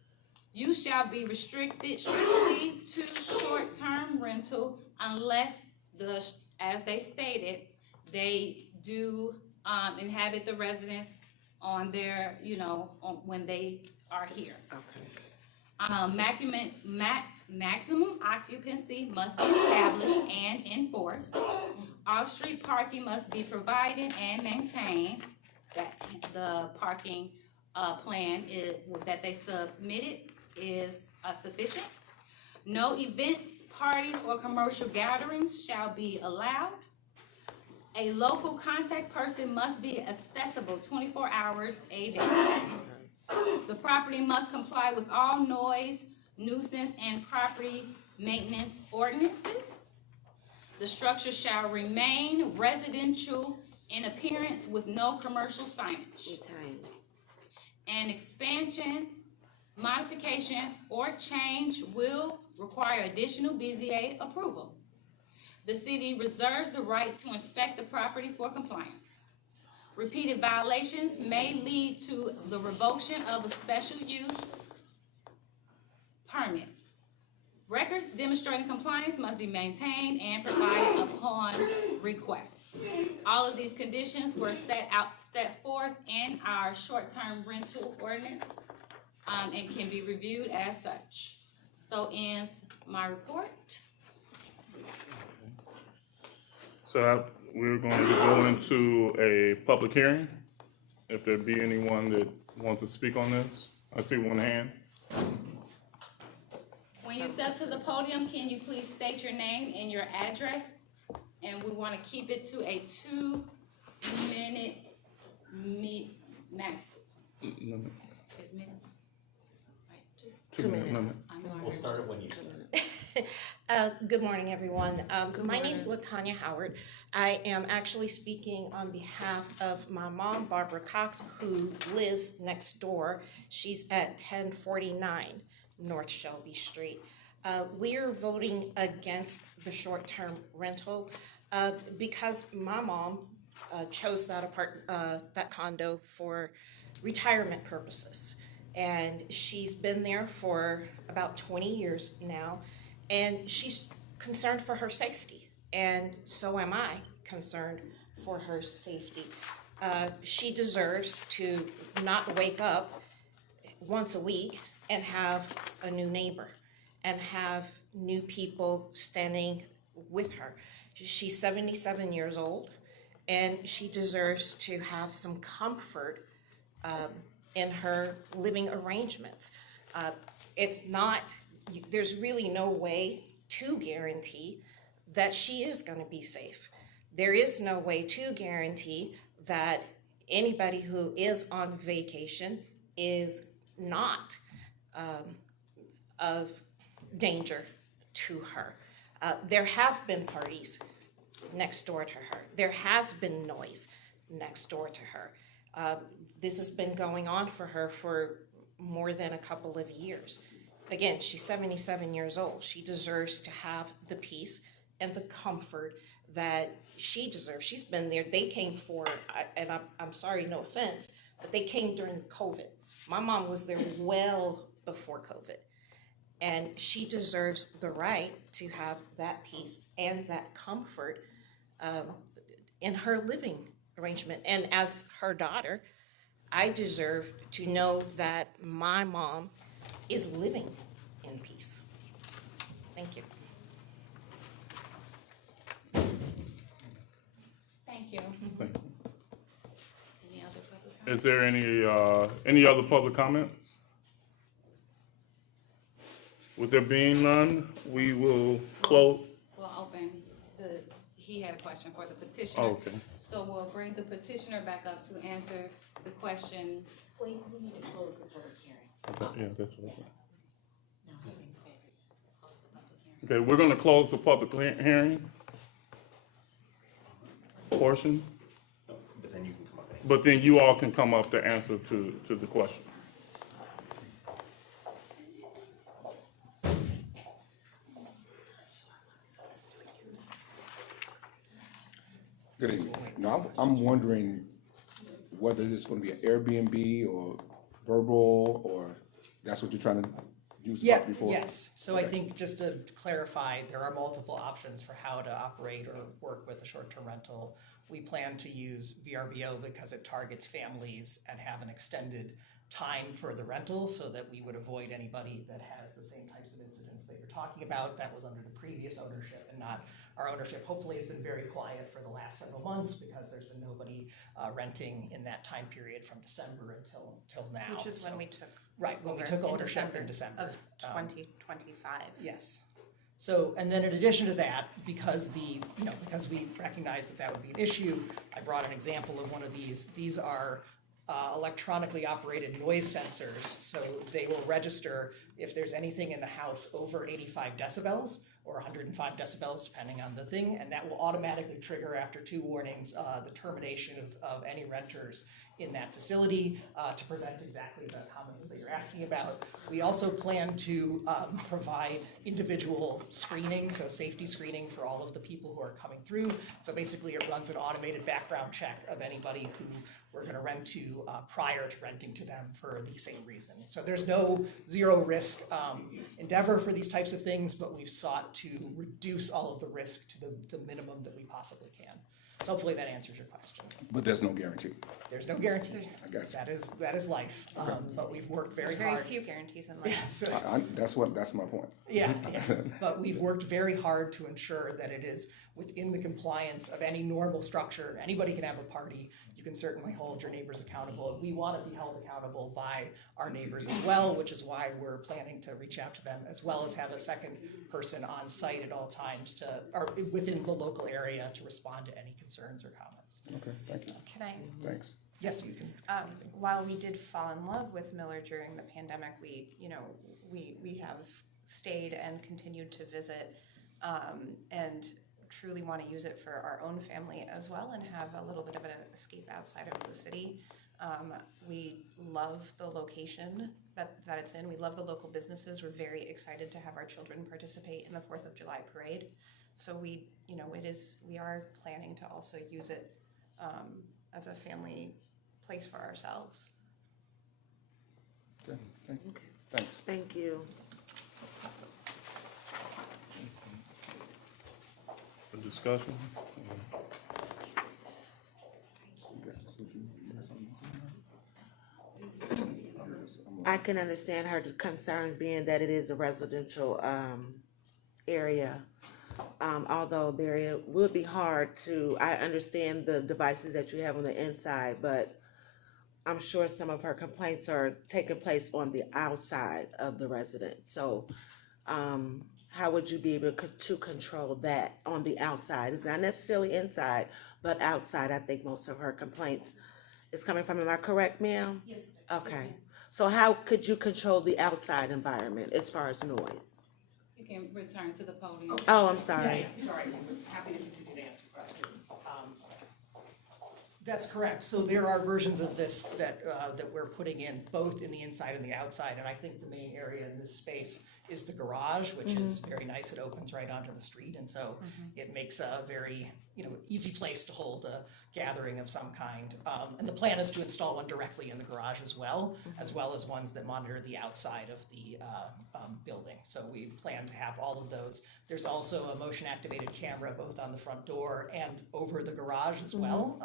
Use shall be restricted strictly to short-term rental unless as they stated, they do inhabit the residence on their, when they are here. Okay. Maximum occupancy must be established and enforced. Off-street parking must be provided and maintained. That the parking plan that they submitted is sufficient. No events, parties, or commercial gatherings shall be allowed. A local contact person must be accessible 24 hours a day. The property must comply with all noise, nuisance, and property maintenance ordinances. The structure shall remain residential in appearance with no commercial signage. An expansion, modification, or change will require additional BZA approval. The city reserves the right to inspect the property for compliance. Repeated violations may lead to the revocation of a special use permit. Records demonstrating compliance must be maintained and provided upon request. All of these conditions were set forth in our short-term rental ordinance and can be reviewed as such. So ends my report. So we're going to go into a public hearing. If there be anyone that wants to speak on this, I see one hand. When you step to the podium, can you please state your name and your address? And we want to keep it to a 2-minute max. Limit. Is minutes? Right, 2 minute limit. We'll start it when you. Good morning, everyone. My name is LaTanya Howard. I am actually speaking on behalf of my mom, Barbara Cox, who lives next door. She's at 1049 North Shelby Street. We are voting against the short-term rental because my mom chose that condo for retirement purposes. And she's been there for about 20 years now, and she's concerned for her safety. And so am I concerned for her safety. She deserves to not wake up once a week and have a new neighbor and have new people standing with her. She's 77 years old, and she deserves to have some comfort in her living arrangements. There's really no way to guarantee that she is going to be safe. There is no way to guarantee that anybody who is on vacation is not of danger to her. There have been parties next door to her. There has been noise next door to her. This has been going on for her for more than a couple of years. Again, she's 77 years old. She deserves to have the peace and the comfort that she deserves. She's been there. They came for, and I'm sorry, no offense, but they came during COVID. My mom was there well before COVID. And she deserves the right to have that peace and that comfort in her living arrangement. And as her daughter, I deserve to know that my mom is living in peace. Thank you. Thank you. Thank you. Any other public comments? Is there any other public comments? With there being none, we will close. We'll open he had a question for the petitioner. Oh, okay. So we'll bring the petitioner back up to answer the question. Wait, we need to close the public hearing. Yeah, that's what I said. No, we need to close the public hearing. Okay, we're going to close the public hearing portion. But then you all can come up to answer to the questions. Good evening. Now, I'm wondering whether this is going to be an Airbnb or verbal, or that's what you're trying to use the property for? Yes. So I Okay. think just to clarify, there are multiple options for how to operate or work with a short-term rental. We plan to use VRBO because it targets families and have an extended time for the rental so that we would avoid anybody that has the same types of incidents that you're talking about. That was under the previous ownership and not our ownership. Hopefully has been very quiet for the last several months because there's been nobody renting in that time period from December until now. Which is So- when we took Right, when we over took in ownership in December. of 2025. Yes. So, and then in addition to that, because because we recognized that would be an issue, I brought an example of one of these. These are electronically operated noise sensors, so they will register if there's anything in the house over 85 decibels or 105 decibels, depending on the thing, and that will automatically trigger after 2 warnings the termination of any renters in that facility to prevent exactly the comments that you're asking about. We also plan to provide individual screening, so safety screening for all of the people who are coming through. So basically it runs an automated background check of anybody who we're gonna rent to prior to renting to them for the same reason. So there's no zero risk endeavor for these types of things, but we've sought to reduce all of the risk to the minimum that we possibly can. So hopefully that answers your question. But there's no guarantee. There's no guarantee. I got you. That is life. But we've worked very There's hard. very few guarantees in life. Yeah, so- That's my point. Yeah, but we've worked very hard to ensure that it is within the compliance of any normal structure. Anybody can have a party. You can certainly hold your neighbors accountable. And we want to be held accountable by our neighbors as well, which is why we're planning to reach out to them, as well as have a second person on site at all times or within the local area to respond to any concerns or comments. Okay, thank you. Can I? Thanks. Yes, you can. While we did fall in love with Miller during the pandemic, we have stayed and continued to visit, and truly want to use it for our own family as well and have a little bit of an escape outside of the city. We love the location that it's in. We love the local businesses. We're very excited to have our children participate in the 4th of July parade. So we are planning to also use it as a family place for ourselves. Okay, thank you. Thanks. Thank you. For discussion? I can understand her concerns being that it is a residential area. Although it would be hard I understand the devices that you have on the inside, but I'm sure some of her complaints are taking place on the outside of the residence. So how would you be able to control that on the outside? It's not necessarily inside, but outside. I think most of her complaints is coming from. Am I correct, ma'am? Yes, sir. Okay. So how could you control the outside environment as far as noise? You can return to the podium. Oh, I'm sorry. Yeah, sorry, I'm happy to continue to answer questions. That's correct. So there are versions of this that we're putting in both in the inside and the outside. And I think the main area in this space is the garage, which is very nice. It opens right onto the street. And so it makes a very, easy place to hold a gathering of some kind. And the plan is to install one directly in the garage as well as ones that monitor the outside of the building. So we plan to have all of those. There's also a motion activated camera both on the front door and over the garage as well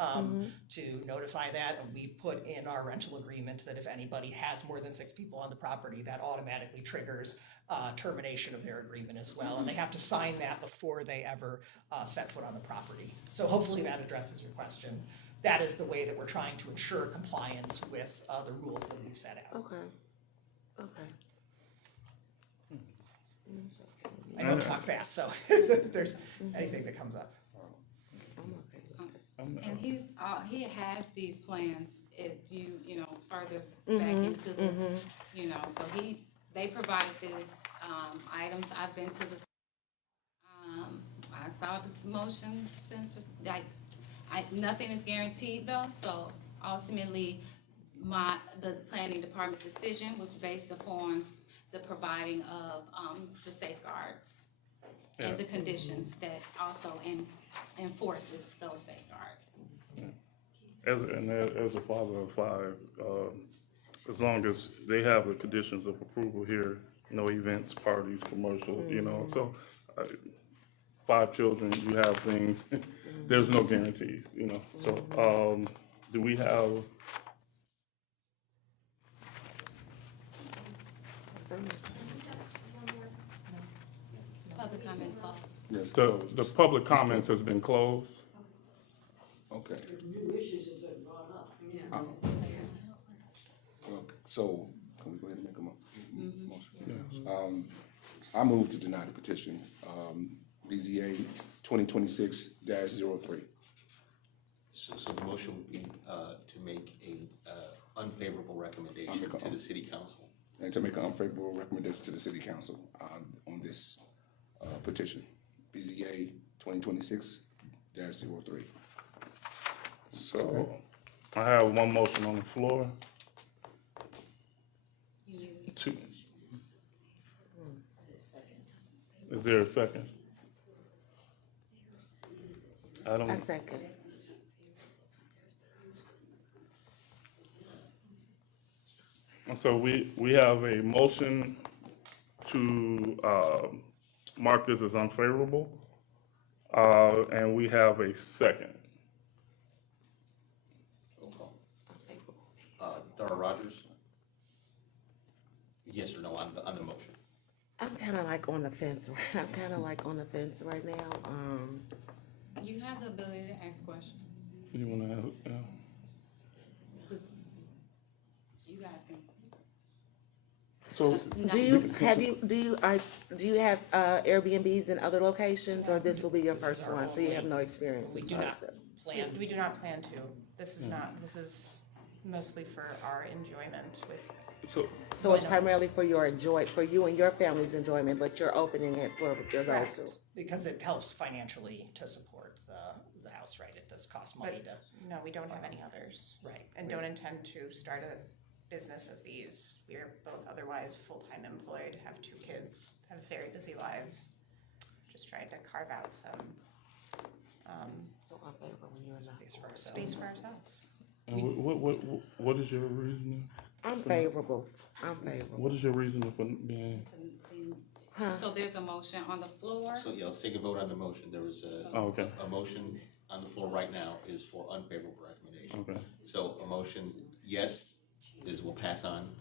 to notify that. And we've put in our rental agreement that if anybody has more than 6 people on the property, that automatically triggers termination of their agreement as well. And they have to sign that before they ever set foot on the property. So hopefully that addresses your question. That is the way that we're trying to ensure compliance with the rules that we've set out. Okay. Okay. I know I talk fast, so if there's anything that comes up. And he has these plans if you, further back into the, so they provided these items. I've been to the, I saw the motion since, nothing is guaranteed though, so ultimately the planning department's decision was based upon the providing of the safeguards and the conditions that also enforces those safeguards. As a father of 5, as long as they have the conditions of approval here, no events, parties, commercial, so 5 children, you have things, there's no guarantees, so do we have? Public comments closed. Yes, The public comments has been closed. Okay. New issues have been brought up. Okay, so can we go ahead and make a motion? I move to deny the petition, BZA 2026-03. So the motion would be to make a unfavorable recommendation to the city council. And to make an unfavorable recommendation to the city council on this petition, BZA 2026-03. So I have one motion on the floor. Two. Is there a second? I second. So we have a motion to mark this as unfavorable, and we have a second. Dara Rogers? Yes or no on the motion? I'm kind of like on the fence. I'm kind of like on the fence right now. You have the ability to ask questions. You want to have, You guys can. So do you have Airbnbs in other locations, or this will be your first one? So you have no experience. We do not plan. We do not plan to. This is not. This is mostly for our enjoyment with. So it's primarily for you and your family's enjoyment, but you're opening it for those who. Because it helps financially to support the house, right? It does cost money to. No, we don't have any others. Right. And don't intend to start a business of these. We are both otherwise full-time employed, have 2 kids, have very busy lives. Just trying to carve out some. So unfavorable when you're Space for ourselves. And what is your reasoning? I'm favorable. I'm favorable. What is your reasoning for being? So there's a motion on the floor. So yeah, let's take a vote on the motion. There was a motion on the floor right now is for unfavorable recommendation. Okay. So a motion, yes, is will pass on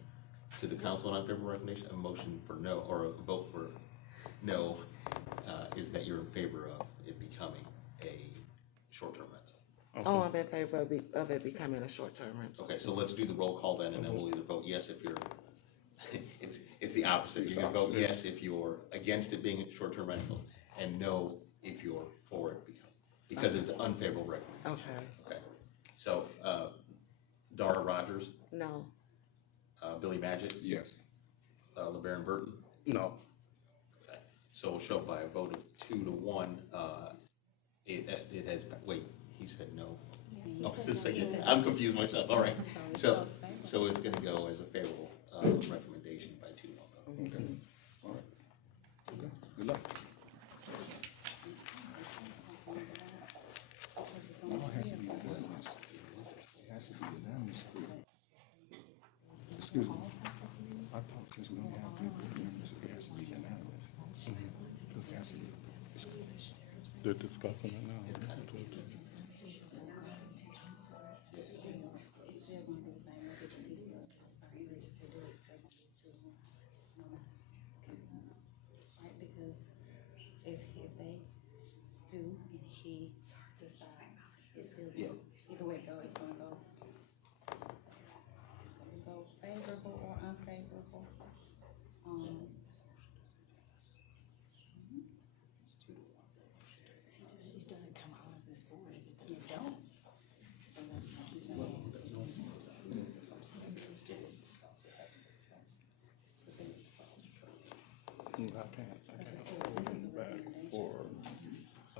to the council on unfavorable recommendation. A motion for no, or a vote for no, is that you're in favor of it becoming a short-term rental. Oh, I'm in favor of it becoming a short-term rental. Okay, so let's do the roll call then, and then we'll either vote yes if you're, it's the opposite. You're gonna vote yes if you're against it being a short-term rental, and no if you're for it because it's unfavorable recommendation. Okay. Okay, so, Dara Rogers, No. Billy Magic, Yes. LeBaron Burton, No. okay. So we'll show by a vote of 2-1, it has, wait, he said no. Oh, it's the second, I'm confused myself, all right. So it's gonna go as a favorable, recommendation by 2-1. Okay. All right. Okay. Good luck. No, it has to be unanimous. It has to be unanimous. Excuse me. I thought since we only have 3 board members, it has to be unanimous. It has to be. They're discussing it now. Right, because if they do and he decides, it's still, either way it goes, it's gonna go favorable or unfavorable. It doesn't come out of this board, it does. So that's what I'm saying. I can't put back for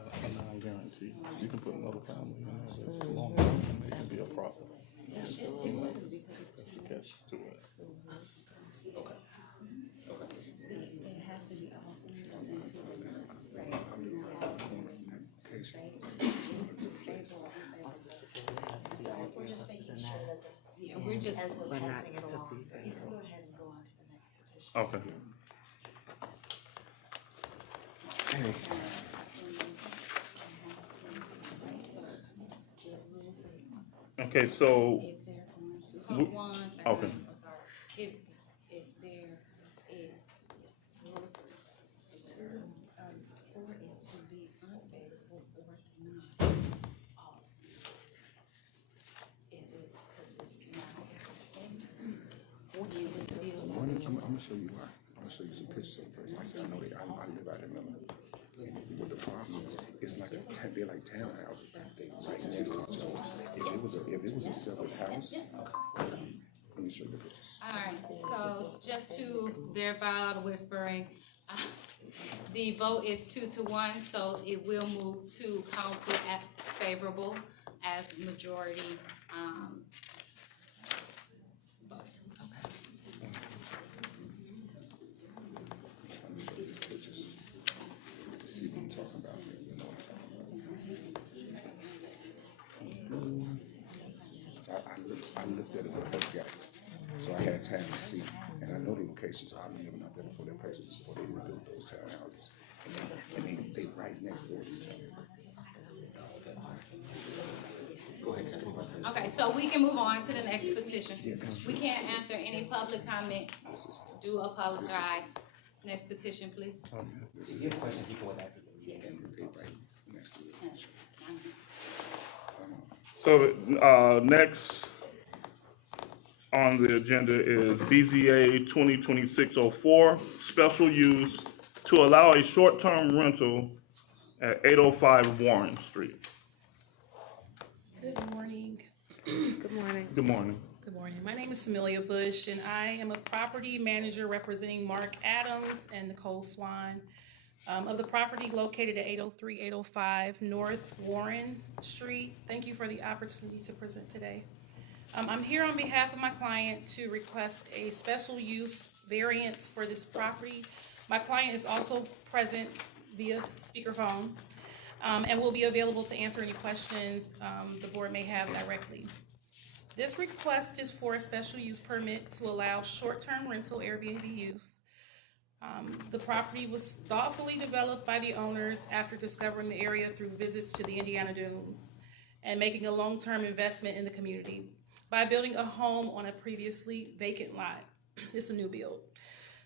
a non-guarantee. You can put another family in there that's long term and they can be a problem. That's the catch to it. Okay. It has to be all So we're just making sure that we're just, as we're but not passing it to along, be you can go ahead and go on to the next petition. Okay. Okay, so. Hold one second, Okay. I'm so sorry. If there is rules to, for it to be unfavorable or not. If it, cause it's not. I'm gonna show you why. I'm gonna show you some pictures of the place. I said, I know I live out in Miller. And what the problem is, it's like they're like townhouses. They right next to each other. If it was a separate house, let me show you the pictures. Alright, so just to verify all the whispering, the vote is 2-1, so it will move to council at favorable as majority, votes. I'm trying to show you the pictures to see what I'm talking about here, you know. So I looked at it when I first got it. So I had time to see, and I know the locations. I've been living out there before their places, before they rebuilt those townhouses. And they right next door to each other. Go ahead, let's move on to this. Okay, so we can move on to the next petition. Yeah, that's We true. can't answer any public comment. Do apologize. Next petition, please. This is If you have questions, you can go back. and they right next to it. So, next on the agenda is BZA 2026-04, special use to allow a short-term rental at 805 Warren Street. Good morning. Good morning. Good morning. Good morning. My name is Amelia Bush, and I am a property manager representing Mark Adams and Nicole Swan of the property located at 803-805 North Warren Street. Thank you for the opportunity to present today. I'm here on behalf of my client to request a special use variance for this property. My client is also present via speakerphone. and will be available to answer any questions the board may have directly. This request is for a special use permit to allow short-term rental Airbnb use. The property was thoughtfully developed by the owners after discovering the area through visits to the Indiana Dunes and making a long-term investment in the community by building a home on a previously vacant lot. It's a new build.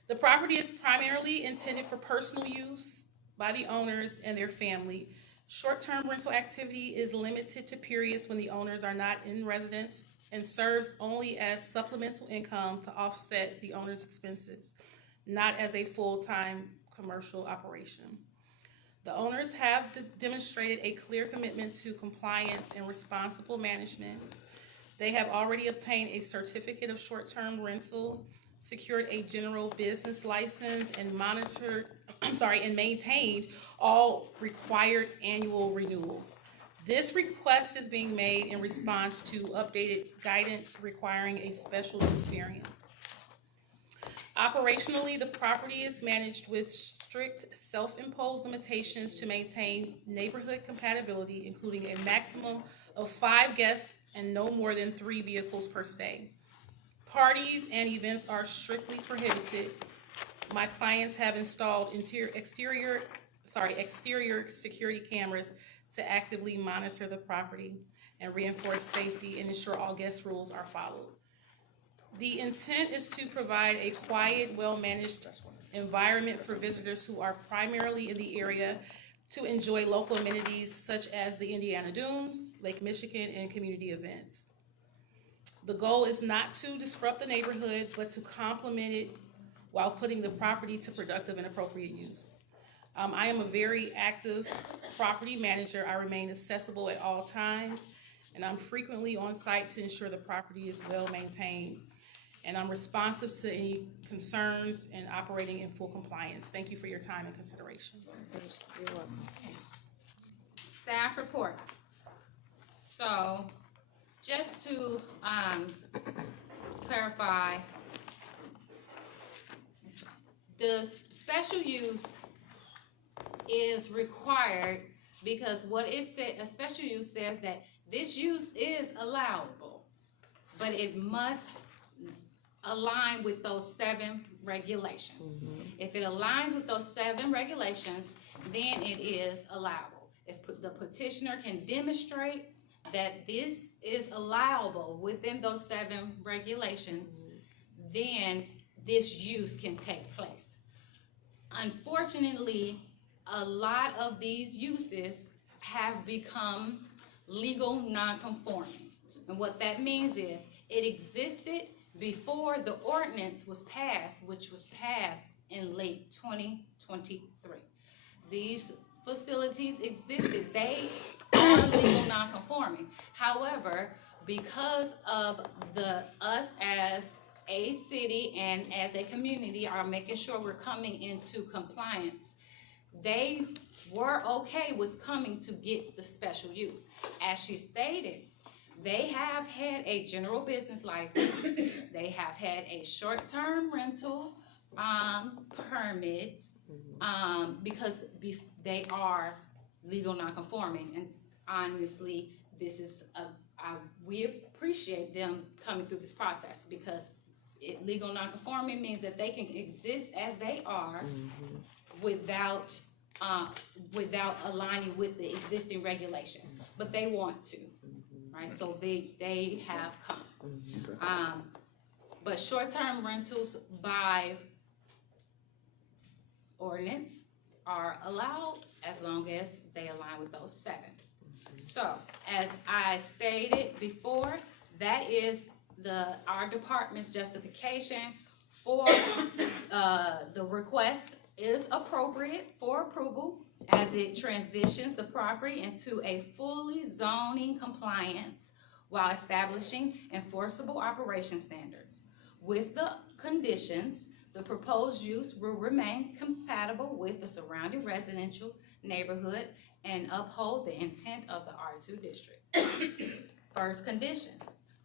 The property is primarily intended for personal use by the owners and their family. Short-term rental activity is limited to periods when the owners are not in residence and serves only as supplemental income to offset the owner's expenses, not as a full-time commercial operation. The owners have demonstrated a clear commitment to compliance and responsible management. They have already obtained a certificate of short-term rental, secured a general business license, and maintained all required annual renewals. This request is being made in response to updated guidance requiring a special use variance. Operationally, the property is managed with strict self-imposed limitations to maintain neighborhood compatibility, including a maximum of 5 guests and no more than 3 vehicles per stay. Parties and events are strictly prohibited. My clients have installed exterior security cameras to actively monitor the property and reinforce safety and ensure all guest rules are followed. The intent is to provide a quiet, well-managed environment for visitors who are primarily in the area to enjoy local amenities such as the Indiana Dunes, Lake Michigan, and community events. The goal is not to disrupt the neighborhood, but to complement it while putting the property to productive and appropriate use. I am a very active property manager. I remain accessible at all times, and I'm frequently on site to ensure the property is well maintained. And I'm responsive to any concerns and operating in full compliance. Thank you for your time and consideration. You're welcome. Staff report. So, just to clarify, the special use is required because what it said, a special use says that this use is allowable, but it must align with those 7 regulations. If it aligns with those 7 regulations, then it is allowable. If the petitioner can demonstrate that this is allowable within those 7 regulations, then this use can take place. Unfortunately, a lot of these uses have become legal non-conforming. And what that means is it existed before the ordinance was passed, which was passed in late 2023. These facilities existed. They are legal non-conforming. However, because of us as a city and as a community are making sure we're coming into compliance, they were okay with coming to get the special use. As she stated, they have had a general business license. They have had a short-term rental permit because they are legal non-conforming. And honestly, this is we appreciate them coming through this process because legal non-conforming means that they can exist as they are without aligning with the existing regulation, but they want to. Right, so they have come. But short-term rentals by ordinance are allowed as long as they align with those 7. So, as I stated before, that is our department's justification for the request is appropriate for approval as it transitions the property into a fully zoning compliance while establishing enforceable operation standards. With the conditions, the proposed use will remain compatible with the surrounding residential neighborhood and uphold the intent of the R2 district. First condition,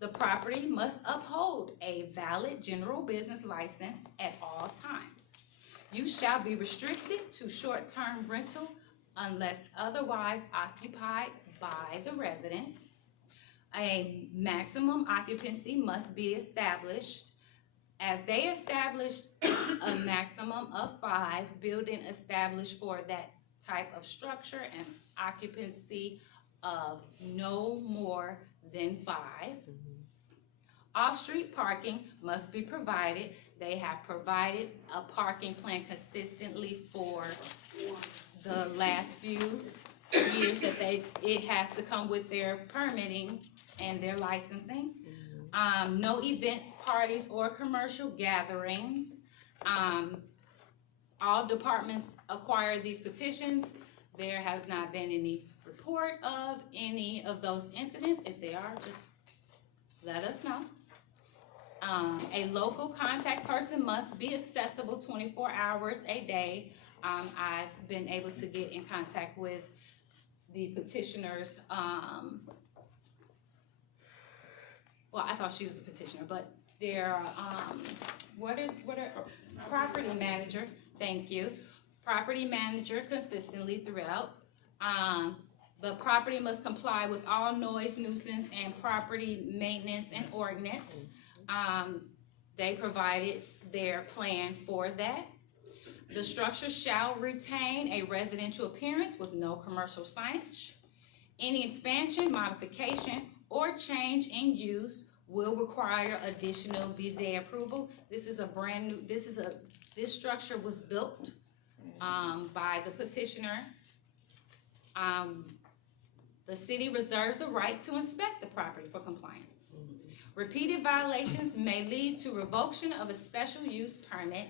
the property must uphold a valid general business license at all times. Use shall be restricted to short-term rental unless otherwise occupied by the resident. A maximum occupancy must be established. As they established a maximum of 5, building established for that type of structure and occupancy of no more than 5. Off-street parking must be provided. They have provided a parking plan consistently for the last few years that it has to come with their permitting and their licensing. No events, parties, or commercial gatherings. All departments acquire these petitions. There has not been any report of any of those incidents. If they are, just let us know. A local contact person must be accessible 24 hours a day. I've been able to get in contact with the petitioners. Well, I thought she was the petitioner, but their property manager. Thank you, property manager consistently throughout. But property must comply with all noise, nuisance, and property maintenance and ordinance. They provided their plan for that. The structure shall retain a residential appearance with no commercial signage. Any expansion, modification, or change in use will require additional BZA approval. This is a brand new, this structure was built by the petitioner. The city reserves the right to inspect the property for compliance. Repeated violations may lead to revocation of a special use permit.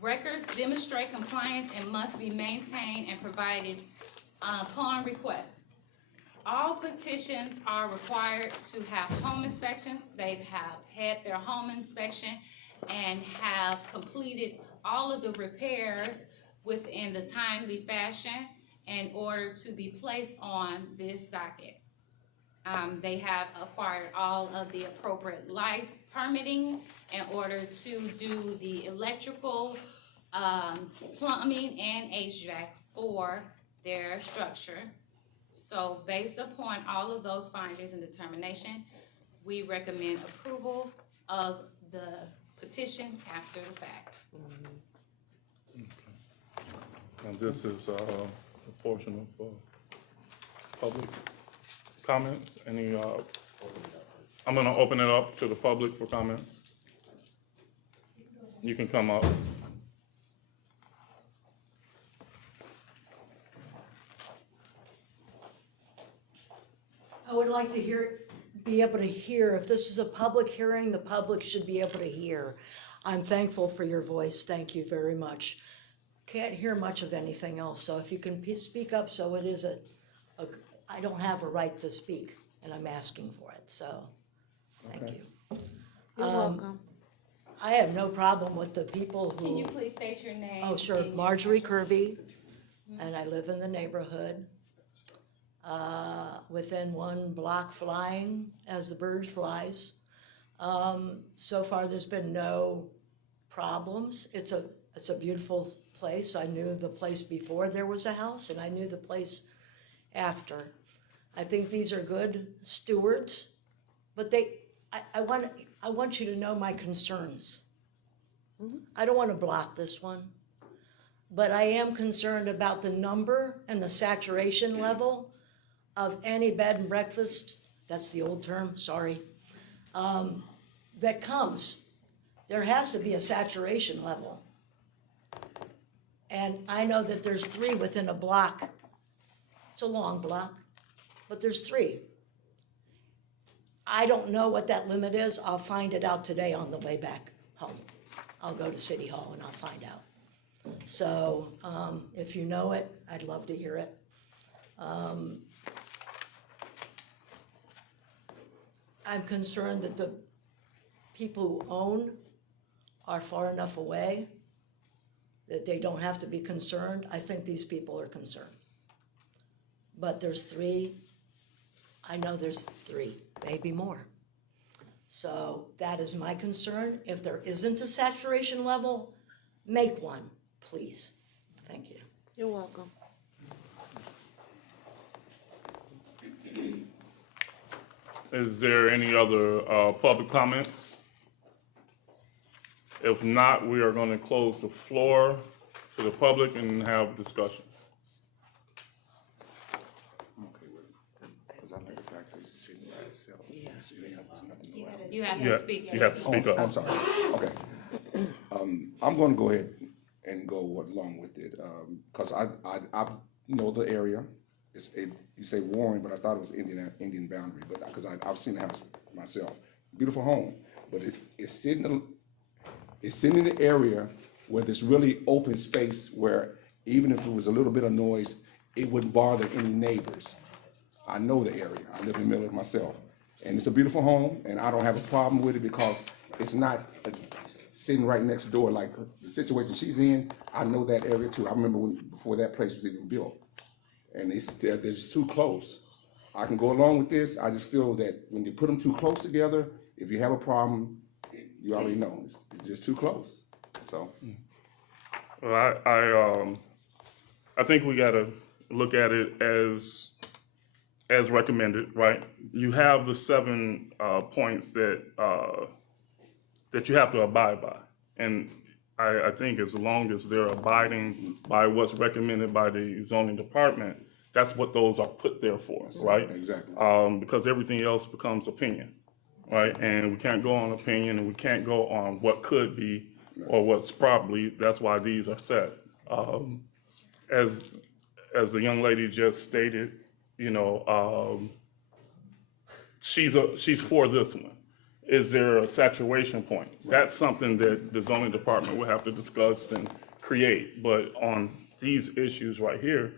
Records demonstrate compliance and must be maintained and provided upon request. All petitions are required to have home inspections. They have had their home inspection and have completed all of the repairs within the timely fashion in order to be placed on this docket. They have acquired all of the appropriate license permitting in order to do the electrical, plumbing, and HVAC for their structure. So based upon all of those findings and determination, we recommend approval of the petition after the fact. And this is a portion of public comments. Any? I'm going to open it up to the public for comments. You can come up. I would like to be able to hear. If this is a public hearing, the public should be able to hear. I'm thankful for your voice. Thank you very much. Can't hear much of anything else, so if you can speak up, so it is I don't have a right to speak, and I'm asking for it, so thank you. You're welcome. I have no problem with the people who. Can you please state your name? Oh, sure, Marjorie Kirby, and I live in the neighborhood. Within 1 block flying as the bird flies. So far, there's been no problems. It's a beautiful place. I knew the place before there was a house, and I knew the place after. I think these are good stewards, but I want you to know my concerns. I don't want to block this one, but I am concerned about the number and the saturation level of any bed and breakfast, that's the old term, sorry, that comes. There has to be a saturation level. And I know that there's 3 within a block. It's a long block, but there's 3. I don't know what that limit is. I'll find it out today on the way back home. I'll go to City Hall and I'll find out. So if you know it, I'd love to hear it. I'm concerned that the people who own are far enough away that they don't have to be concerned. I think these people are concerned. But there's 3. I know there's 3, maybe more. So that is my concern. If there isn't a saturation level, make one, please. Thank you. You're welcome. Is there any other public comments? If not, we are going to close the floor to the public and have discussion. I'm okay with it. Because I like the fact that it's sitting by itself. Yeah. So there's nothing around. You have to speak. You have to speak up. I'm sorry. Okay. I'm going to go ahead and go along with it because I know the area. You say Warren, but I thought it was Indian boundary, but because I've seen the house myself. Beautiful home, but it's sitting in the area where there's really open space where even if it was a little bit of noise, it wouldn't bother any neighbors. I know the area. I live in Miller myself, and it's a beautiful home, and I don't have a problem with it because it's not sitting right next door like the situation she's in. I know that area too. I remember before that place was even built. And they're just too close. I can go along with this. I just feel that when you put them too close together, if you have a problem, you already know it's just too close. So, well, I think we got to look at it as recommended, right? You have the 7 points that you have to abide by, and I think as long as they're abiding by what's recommended by the zoning department, that's what those are put there for, right? Exactly. Because everything else becomes opinion, right? And we can't go on opinion, and we can't go on what could be or what's probably. That's why these are set. As the young lady just stated, she's for this one. Is there a saturation point? That's something that the zoning department will have to discuss and create. But on these issues right here,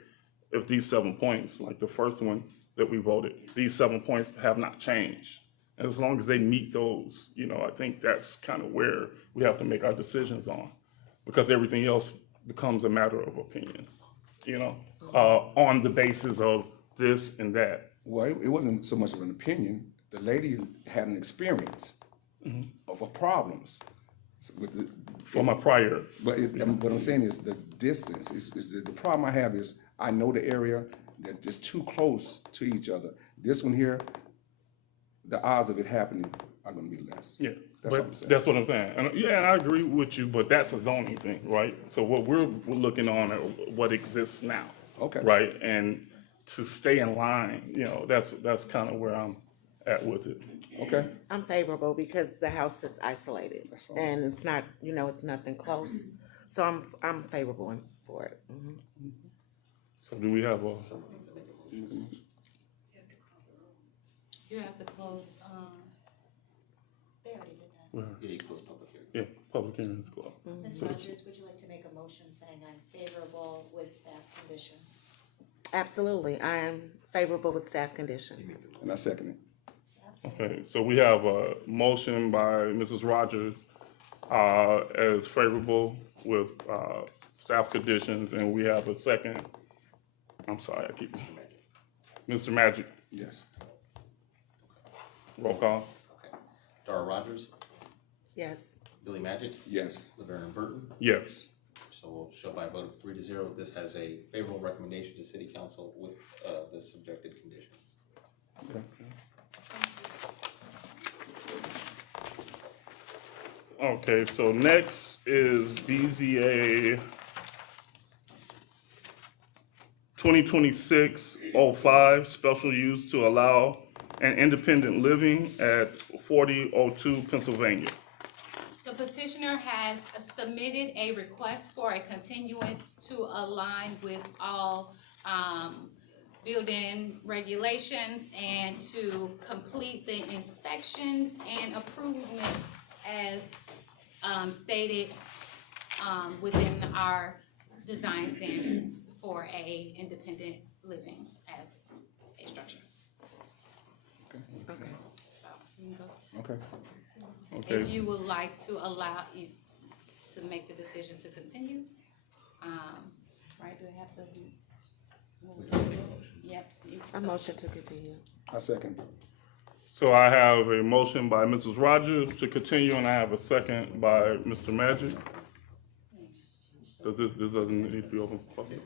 if these 7 points, like the first one that we voted, these 7 points have not changed. And as long as they meet those, I think that's kind of where we have to make our decisions on, because everything else becomes a matter of opinion, on the basis of this and that. Well, it wasn't so much of an opinion. The lady had an experience of her problems from a prior. But what I'm saying is the distance. The problem I have is I know the area. They're just too close to each other. This one here, the odds of it happening are going to be less. Yeah, that's what I'm saying. That's what I'm saying. And I agree with you, but that's a zoning thing, right? So what we're looking on at what exists now. Okay. Right, and to stay in line, that's kind of where I'm at with it. Okay. I'm favorable because the house sits isolated and it's not, it's nothing close. So I'm favorable for it. Mm-hmm. So do we have a? You have to close, they already did that. Yeah, you close public hearing. Yeah, public hearing is closed. Ms. Rogers, would you like to make a motion saying I'm favorable with staff conditions? Absolutely. I am favorable with staff conditions. And I second it. Okay, so we have a motion by Mrs. Rogers as favorable with staff conditions, and we have a second. I'm sorry, I keep Mr. Magic. Yes. Roll call. Okay. Dara Rogers, Yes. Billy Magic, Yes. Laverne Burton. Yes. So we'll show by a vote of 3-0. This has a favorable recommendation to City Council with the subjected conditions. Okay. Okay, so next is BZA 2026-05, special use to allow an independent living at 4002 Pennsylvania. The petitioner has submitted a request for a continuance to align with all building regulations and to complete the inspections and improvements as stated within our design standards for a independent living as a structure. Okay. So you can go. Okay. Okay. If you would like to allow you to make the decision to continue, right, do I have to? Yep. A motion to continue. I second. So I have a motion by Mrs. Rogers to continue, and I have a second by Mr. Magic. This doesn't need to be open for public?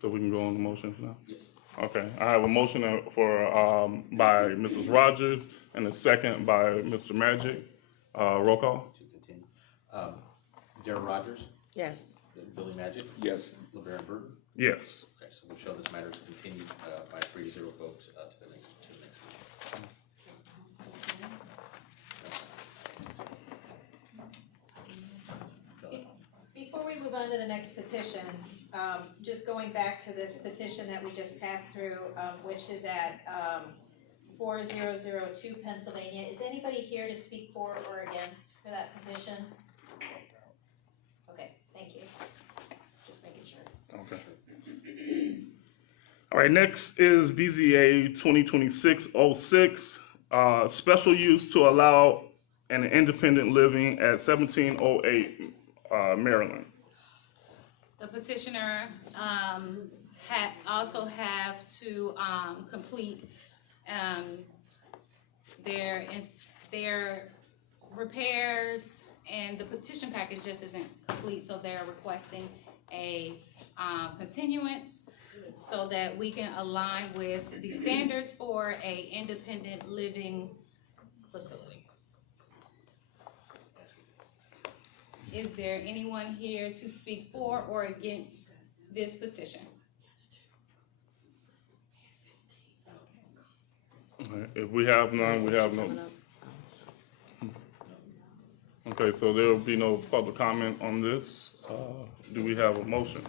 So we can go on the motions now? Yes. Okay, I have a motion by Mrs. Rogers and a second by Mr. Magic. Roll call? Darren Rogers, Yes. Billy Magic, Yes. LeBaron Burton. Yes. Okay, so we'll show this matter to continue by 3-0 votes to the next meeting. Before we move on to the next petition, just going back to this petition that we just passed through, which is at 4002 Pennsylvania. Is anybody here to speak for or against for that petition? Okay, thank you. Just making sure. Okay. All right, next is BZA 2026-06, special use to allow an independent living at 1708 Maryland. The petitioner also have to complete their repairs, and the petition package just isn't complete, so they're requesting a continuance so that we can align with the standards for a independent living facility. Is there anyone here to speak for or against this petition? Okay, if we have none, we have no. Okay, so there will be no public comment on this. Do we have a motion?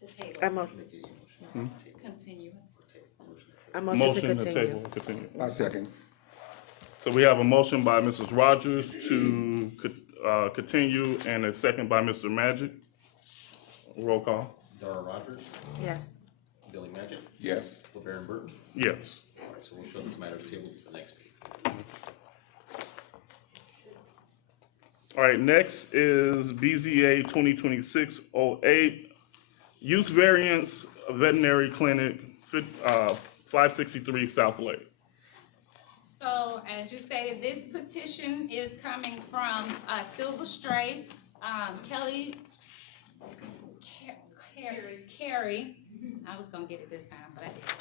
To table. I motion. Continue. I motion to continue. Continue. I second. So we have a motion by Mrs. Rogers to continue and a second by Mr. Magic. Roll call. Darren Rogers, Yes. Billy Magic, Yes. LeBaron Burton. Yes. All right, so we'll show this matter tabled to the next meeting. All right, next is BZA 2026-08, use variance veterinary clinic, 563 South Lake. So, as you stated, this petition is coming from Silver Strace, Kelly, Carey. I was gonna get it this time, but I didn't.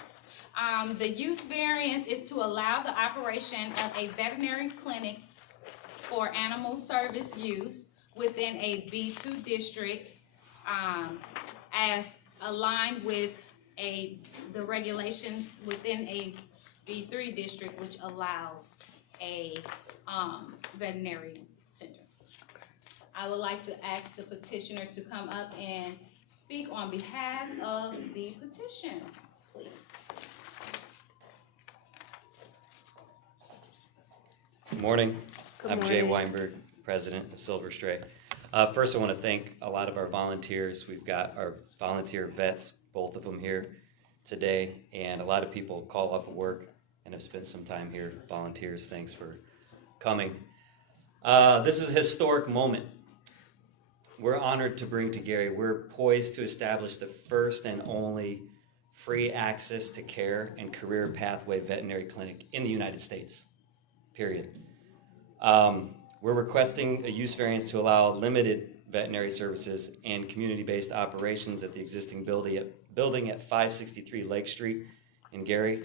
The use variance is to allow the operation of a veterinary clinic for animal service use within a B2 district, as aligned with the regulations within a B3 district, which allows a veterinary center. I would like to ask the petitioner to come up and speak on behalf of the petition, please. Good morning. Good I'm Jay morning. Weinberg, president of Silver Stray. First, I want to thank a lot of our volunteers. We've got our volunteer vets, both of them here today, and a lot of people call off of work and have spent some time here. Volunteers, thanks for coming. This is a historic moment. We're honored to bring to Gary. We're poised to establish the first and only free access to care and career pathway veterinary clinic in the United States, period. We're requesting a use variance to allow limited veterinary services and community-based operations at the existing building at 563 Lake Street in Gary.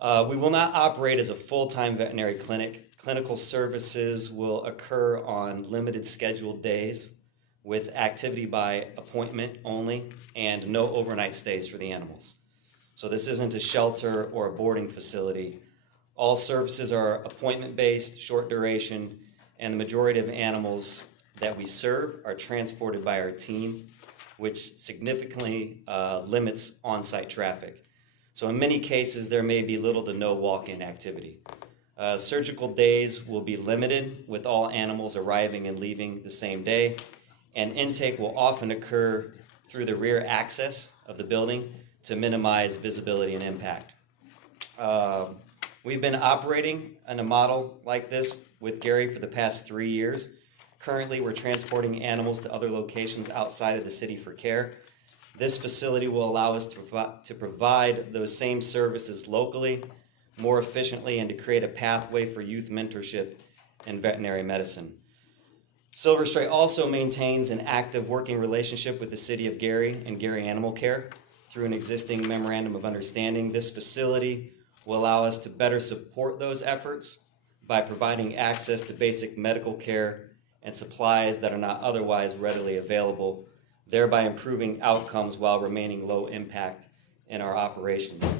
We will not operate as a full-time veterinary clinic. Clinical services will occur on limited scheduled days with activity by appointment only and no overnight stays for the animals. So this isn't a shelter or a boarding facility. All services are appointment-based, short duration, and the majority of animals that we serve are transported by our team, which significantly limits on-site traffic. So in many cases, there may be little to no walk-in activity. Surgical days will be limited, with all animals arriving and leaving the same day, and intake will often occur through the rear access of the building to minimize visibility and impact. We've been operating in a model like this with Gary for the past 3 years. Currently, we're transporting animals to other locations outside of the city for care. This facility will allow us to provide those same services locally, more efficiently, and to create a pathway for youth mentorship in veterinary medicine. Silver Stray also maintains an active working relationship with the City of Gary and Gary Animal Care. through an existing memorandum of understanding. This facility will allow us to better support those efforts by providing access to basic medical care and supplies that are not otherwise readily available, thereby improving outcomes while remaining low impact in our operations.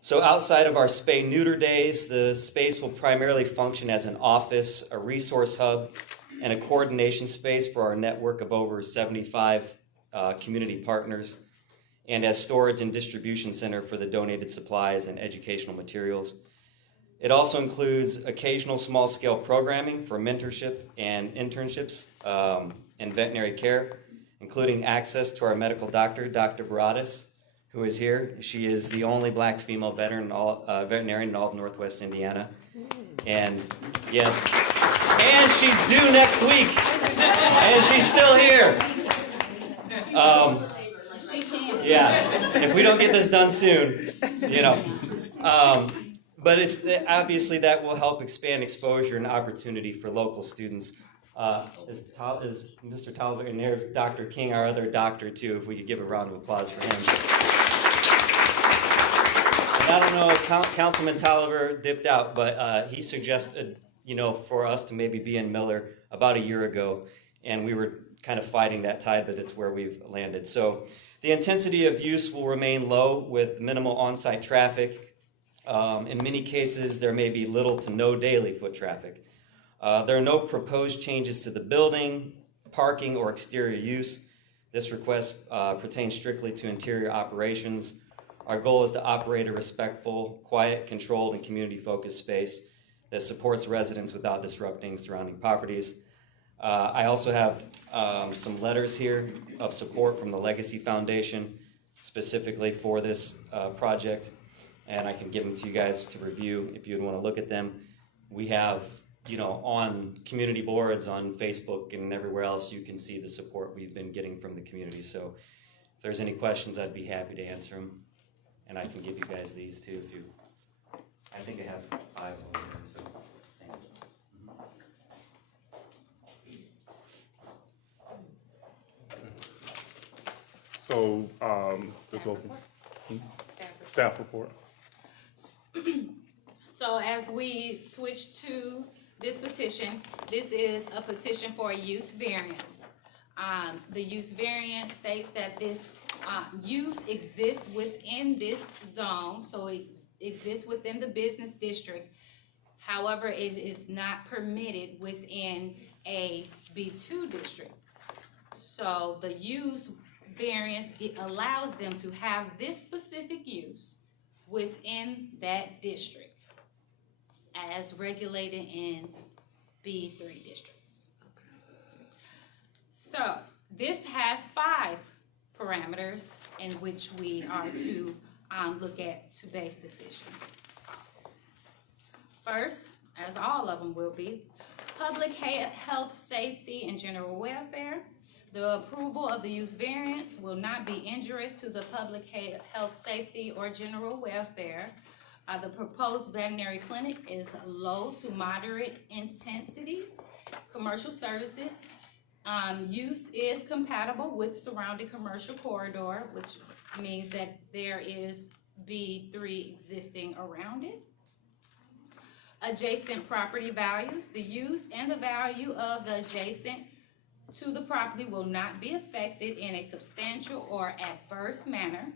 So outside of our spay-neuter days, the space will primarily function as an office, a resource hub, and a coordination space for our network of over 75 community partners, and as storage and distribution center for the donated supplies and educational materials. It also includes occasional small-scale programming for mentorship and internships in veterinary care, including access to our medical doctor, Dr. Baradas, who is here. She is the only Black female veterinarian in all of Northwest Indiana. And yes, and she's due next week, and she's still here. Yeah, if we don't get this done soon, you know. But it's obviously that will help expand exposure and opportunity for local students. Is Mr. Tolliver, and there's Dr. King, our other doctor too, if we could give a round of applause for him. And I don't know if Councilman Tolliver dipped out, but he suggested, you know, for us to maybe be in Miller about a year ago, and we were kind of fighting that tide, but it's where we've landed. So the intensity of use will remain low with minimal on-site traffic. In many cases, there may be little to no daily foot traffic. There are no proposed changes to the building, parking, or exterior use. This request pertains strictly to interior operations. Our goal is to operate a respectful, quiet, controlled, and community-focused space that supports residents without disrupting surrounding properties. I also have some letters here of support from the Legacy Foundation specifically for this project, and I can give them to you guys to review if you'd want to look at them. We have, you know, on community boards, on Facebook, and everywhere else, you can see the support we've been getting from the community. So if there's any questions, I'd be happy to answer them, and I can give you guys these too if you. I think I have 5 over here, so thank you. So, staff report. So as we switch to this petition, this is a petition for a use variance. The use variance states that this use exists within this zone, so it exists within the business district. However, it is not permitted within a B2 district. So the use variance, it allows them to have this specific use within that district as regulated in B3 districts. So this has 5 parameters in which we are to look at to base decisions. First, as all of them will be, public health, safety, and general welfare. The approval of the use variance will not be injurious to the public health, safety, or general welfare. The proposed veterinary clinic is low to moderate intensity commercial services. Use is compatible with surrounding commercial corridor, which means that there is B3 existing around it. Adjacent property values. The use and the value of the adjacent to the property will not be affected in a substantial or adverse manner.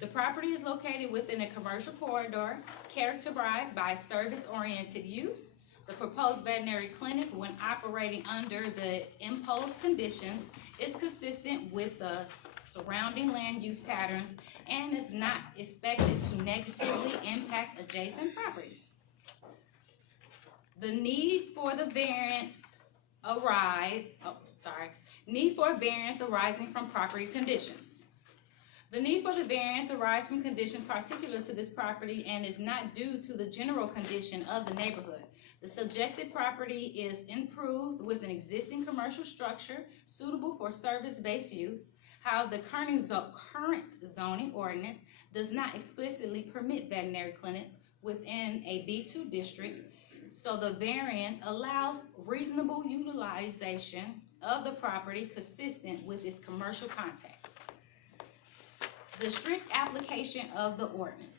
The property is located within a commercial corridor characterized by service-oriented use. The proposed veterinary clinic, when operating under the imposed conditions, is consistent with the surrounding land use patterns and is not expected to negatively impact adjacent properties. The need for the variance need for variance arising from property conditions. The need for the variance arises from conditions particular to this property and is not due to the general condition of the neighborhood. The subjected property is improved with an existing commercial structure suitable for service-based use. How the current zoning ordinance does not explicitly permit veterinary clinics within a B2 district, so the variance allows reasonable utilization of the property consistent with its commercial context. The strict application of the ordinance.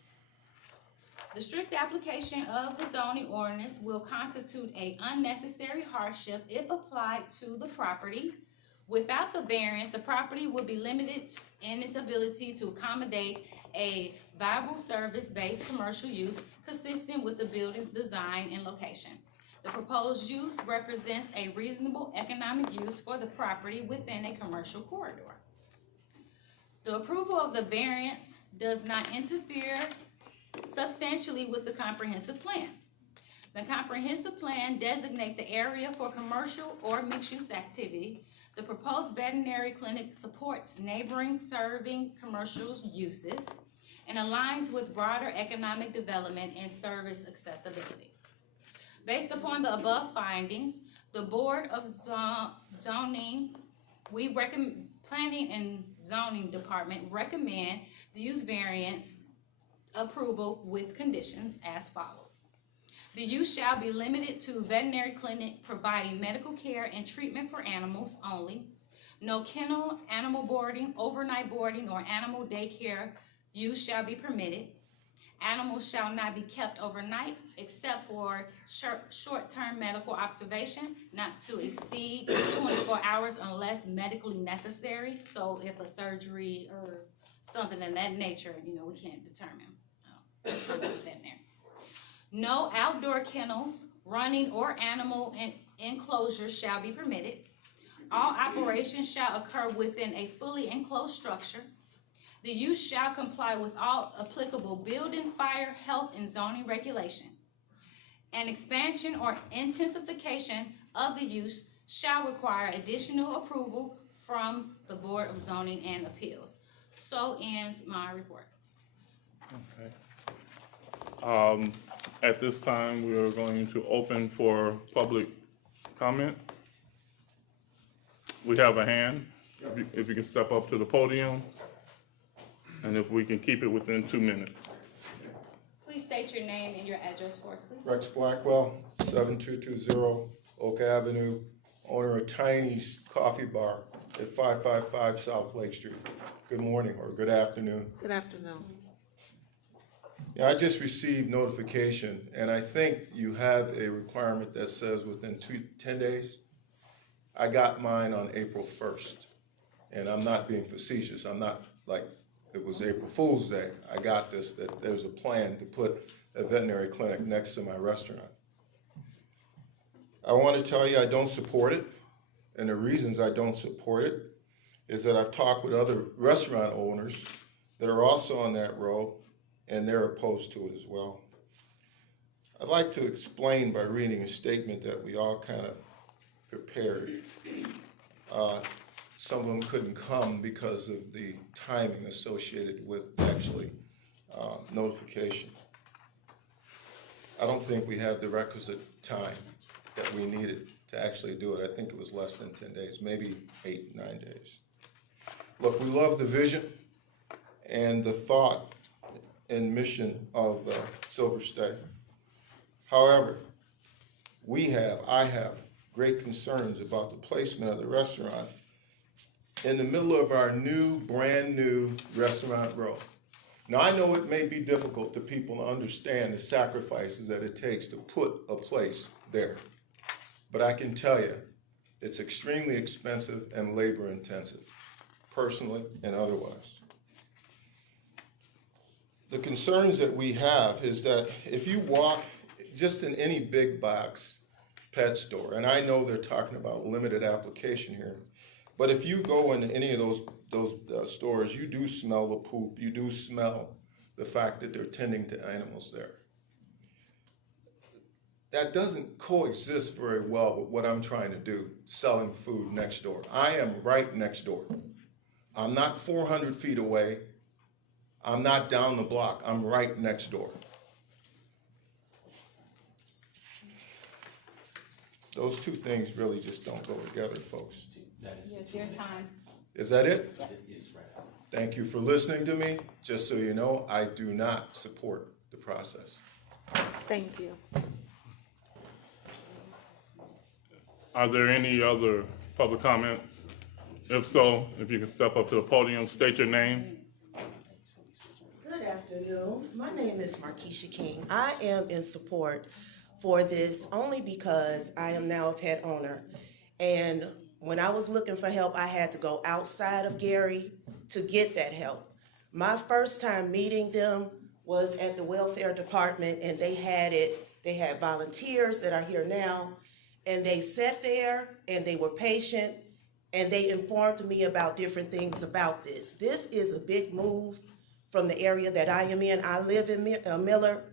The strict application of the zoning ordinance will constitute an unnecessary hardship if applied to the property. Without the variance, the property will be limited in its ability to accommodate a viable service-based commercial use consistent with the building's design and location. The proposed use represents a reasonable economic use for the property within a commercial corridor. The approval of the variance does not interfere substantially with the comprehensive plan. The comprehensive plan designates the area for commercial or mixed-use activity. The proposed veterinary clinic supports neighboring serving commercial uses and aligns with broader economic development and service accessibility. Based upon the above findings, the Board of Zoning, Planning and Zoning Department recommend the use variance approval with conditions as follows. The use shall be limited to veterinary clinic providing medical care and treatment for animals only. No kennel, animal boarding, overnight boarding, or animal daycare use shall be permitted. Animals shall not be kept overnight except for short-term medical observation, not to exceed 24 hours unless medically necessary. So if a surgery or something of that nature, we can't determine. No outdoor kennels, running, or animal enclosures shall be permitted. All operations shall occur within a fully enclosed structure. The use shall comply with all applicable building, fire, health, and zoning regulation. An expansion or intensification of the use shall require additional approval from the Board of Zoning and Appeals. So ends my report. Okay. At this time, we are going to open for public comment. We have a hand. If you can step up to the podium, and if we can keep it within 2 minutes. Please state your name and your address for us, please. Rex Blackwell, 7220 Oak Avenue, owner of Tiny's Coffee Bar at 555 South Lake Street. Good morning or good afternoon. Good afternoon. Yeah, I just received notification, and I think you have a requirement that says within 10 days. I got mine on April 1st, and I'm not being facetious. I'm not like it was April Fool's Day. I got this, that there's a plan to put a veterinary clinic next to my restaurant. I want to tell you I don't support it, and the reasons I don't support it is that I've talked with other restaurant owners that are also on that road, and they're opposed to it as well. I'd like to explain by reading a statement that we all kind of prepared. Some of them couldn't come because of the timing associated with actually notification. I don't think we have the requisite time that we needed to actually do it. I think it was less than 10 days, maybe 8, 9 days. Look, we love the vision and the thought and mission of Silver Stay. However, I have great concerns about the placement of the restaurant in the middle of our brand new restaurant row. Now, I know it may be difficult to people to understand the sacrifices that it takes to put a place there, but I can tell you, it's extremely expensive and labor intensive, personally and otherwise. The concerns that we have is that if you walk just in any big box pet store, and I know they're talking about limited application here, but if you go into any of those stores, you do smell the poop, you do smell the fact that they're tending to animals there. That doesn't coexist very well with what I'm trying to do, selling food next door. I am right next door. I'm not 400 feet away. I'm not down the block. I'm right next door. Those two things really just don't go together, folks. Your time. Is that it? Yep. Thank you for listening to me. Just so you know, I do not support the process. Thank you. Are there any other public comments? If so, if you can step up to the podium, state your name afternoon. My name is Markeisha King. I am in support for this only because I am now a pet owner. And when I was looking for help, I had to go outside of Gary to get that help. My first time meeting them was at the welfare department, and they had volunteers that are here now, and they sat there and they were patient and they informed me about different things about this. This is a big move from the area that I am in. I live in Miller.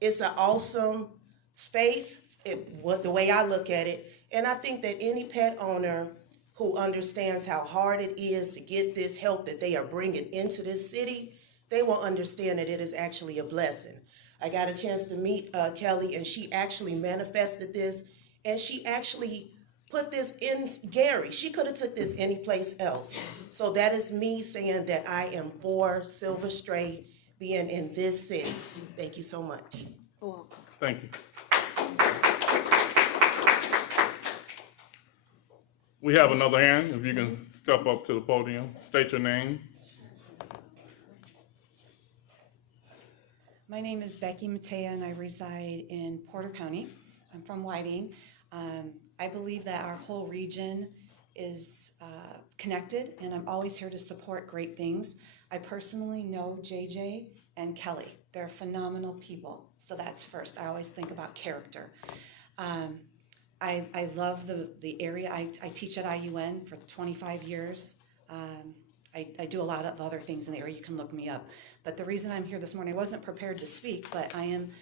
It's an awesome space, the way I look at it. And I think that any pet owner who understands how hard it is to get this help that they are bringing into this city, they will understand that it is actually a blessing. I got a chance to meet Kelly, and she actually manifested this, and she actually put this in Gary. She could have took this any place else. So that is me saying that I am for Silver Strait being in this city. Thank you so much. You're welcome. Thank you. We have another hand. If you can step up to the podium, state your name. My name is Becky Matea, and I reside in Porter County. I'm from Whiting. I believe that our whole region is connected, and I'm always here to support great things. I personally know JJ and Kelly. They're phenomenal people, so that's first. I always think about character. I love the area. I teach at IUN for 25 years. I do a lot of other things in the area. You can look me up. But the reason I'm here this morning, I wasn't prepared to speak, but I'm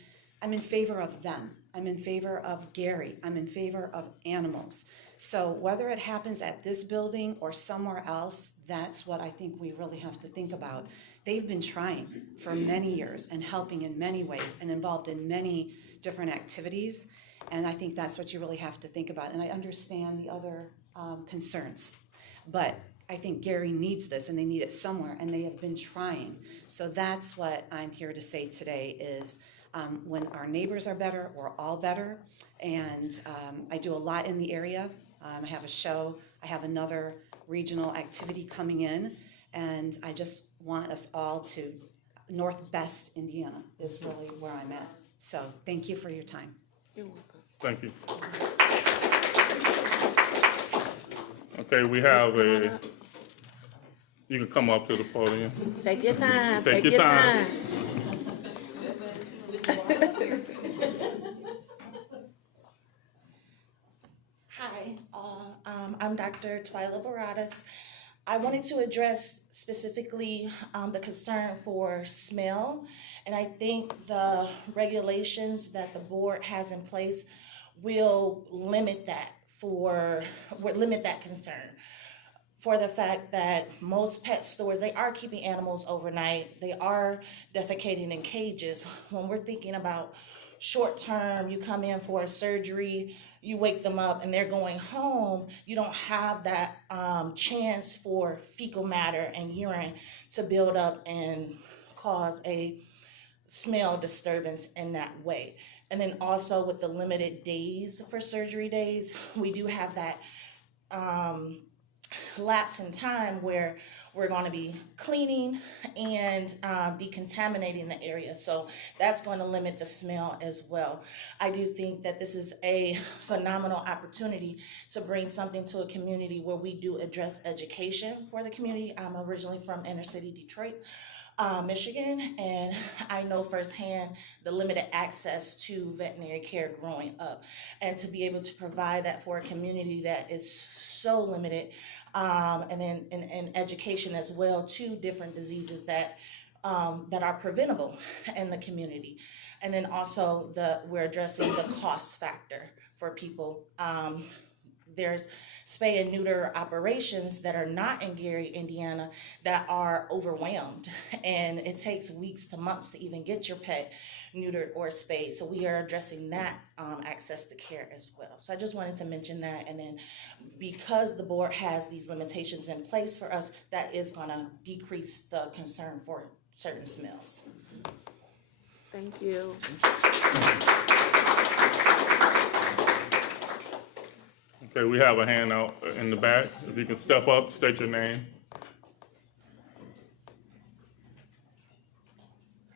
in favor of them. I'm in favor of Gary. I'm in favor of animals. So whether it happens at this building or somewhere else, that's what I think we really have to think about. They've been trying for many years and helping in many ways and involved in many different activities. And I think that's what you really have to think about. And I understand the other concerns. But I think Gary needs this, and they need it somewhere, and they have been trying. So that's what I'm here to say today is when our neighbors are better, we're all better. And I do a lot in the area. I have a show. I have another regional activity coming in. And I just want us all to, North Best Indiana is really where I'm at. So thank you for your time. You're welcome. Thank you. Okay, we have you can come up to the podium. Take your time. Take your time. Hi, I'm Dr. Twyla Baradas. I wanted to address specifically the concern for smell, and I think the regulations that the board has in place will limit that concern. For the fact that most pet stores, they are keeping animals overnight, they are defecating in cages. When we're thinking about short term, you come in for a surgery, you wake them up and they're going home, you don't have that chance for fecal matter and urine to build up and cause a smell disturbance in that way. And then also with the limited days for surgery days, we do have that lapse in time where we're going to be cleaning and decontaminating the area. So that's going to limit the smell as well. I do think that this is a phenomenal opportunity to bring something to a community where we do address education for the community. I'm originally from inner city Detroit, Michigan, and I know firsthand the limited access to veterinary care growing up. And to be able to provide that for a community that is so limited, and then in education as well to different diseases that are preventable in the community. And then also we're addressing the cost factor for people. There's spay and neuter operations that are not in Gary, Indiana, that are overwhelmed, and it takes weeks to months to even get your pet neutered or spayed. So we are addressing that access to care as well. So I just wanted to mention that, and then because the board has these limitations in place for us, that is going to decrease the concern for certain smells. Thank you. Okay, we have a hand out in the back. If you can step up, state your name.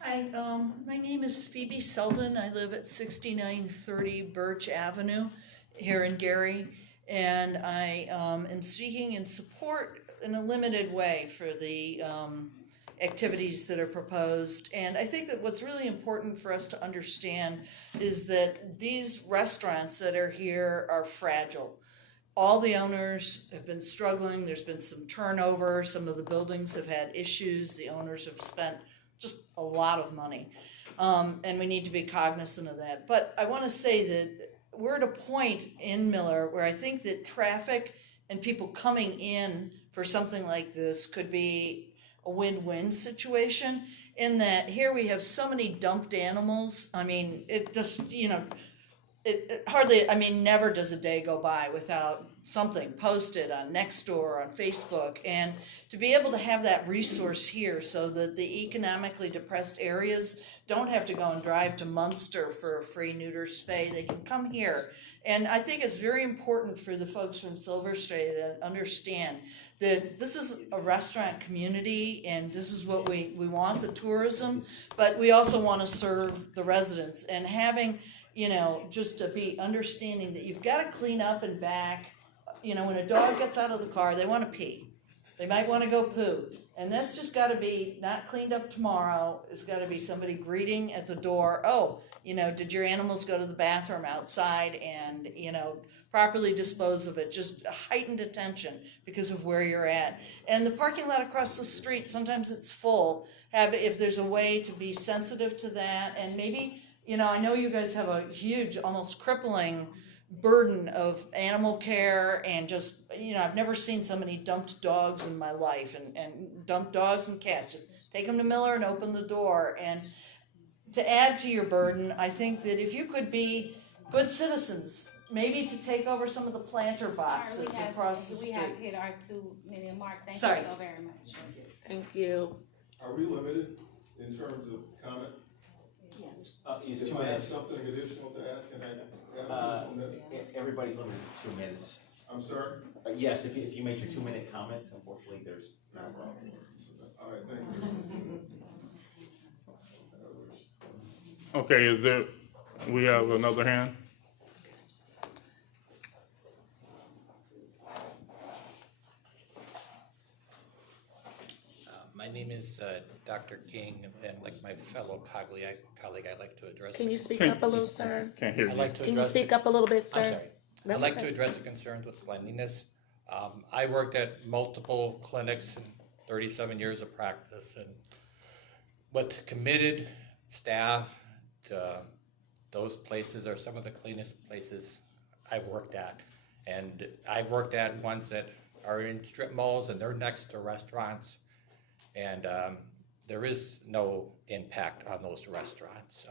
Hi, Hi, my name is Phoebe Selden. I live at 6930 Birch Avenue here in Gary. And I am speaking in support in a limited way for the activities that are proposed. And I think that what's really important for us to understand is that these restaurants that are here are fragile. All the owners have been struggling. There's been some turnover. Some of the buildings have had issues. The owners have spent just a lot of money. And we need to be cognizant of that. But I want to say that we're at a point in Miller where I think that traffic and people coming in for something like this could be a win-win situation, in that here we have so many dumped animals. I mean, it just, it hardly, I mean, never does a day go by without something posted on Nextdoor, on Facebook, and to be able to have that resource here so that the economically depressed areas don't have to go and drive to Munster for a free neuter spay. They can come here. And I think it's very important for the folks from Silver Strait to understand that this is a restaurant community and this is what we want, the tourism, but we also want to serve the residents. And having, just to be understanding that you've got to clean up and back. When a dog gets out of the car, they want to pee. They might want to go poo. And that's just got to be not cleaned up tomorrow. It's got to be somebody greeting at the door. Oh, did your animals go to the bathroom outside and, properly dispose of it? Just heightened attention because of where you're at. And the parking lot across the street, sometimes it's full. If there's a way to be sensitive to that, and maybe, I know you guys have a huge, almost crippling burden of animal care and just, I've never seen so many dumped dogs in my life, and dumped dogs and cats. Just take them to Miller and open the door. And to add to your burden, I think that if you could be good citizens, maybe to take over some of the planter boxes across the street. We have hit our 2-minute mark. Thank Sorry. you so very much. Thank you. Are we limited in terms of comment? Yes. Is If 2 I have minutes. something additional to add, can I have a minute? Everybody's limited to 2 minutes. I'm sorry? Yes, if you make your 2-minute comments, unfortunately, there's no problem. All right, thank you. Okay, we have another hand? My name is Dr. King, and like my fellow colleague, I'd like to address. Can you speak up a little, sir? Can't hear you. I'd like to Can you address speak the- up a little bit, sir? I'm sorry. That's I'd like okay. to address the concerns with cleanliness. I worked at multiple clinics in 37 years of practice, and with committed staff, those places are some of the cleanest places I've worked at. And I've worked at ones that are in strip malls and they're next to restaurants. And there is no impact on those restaurants.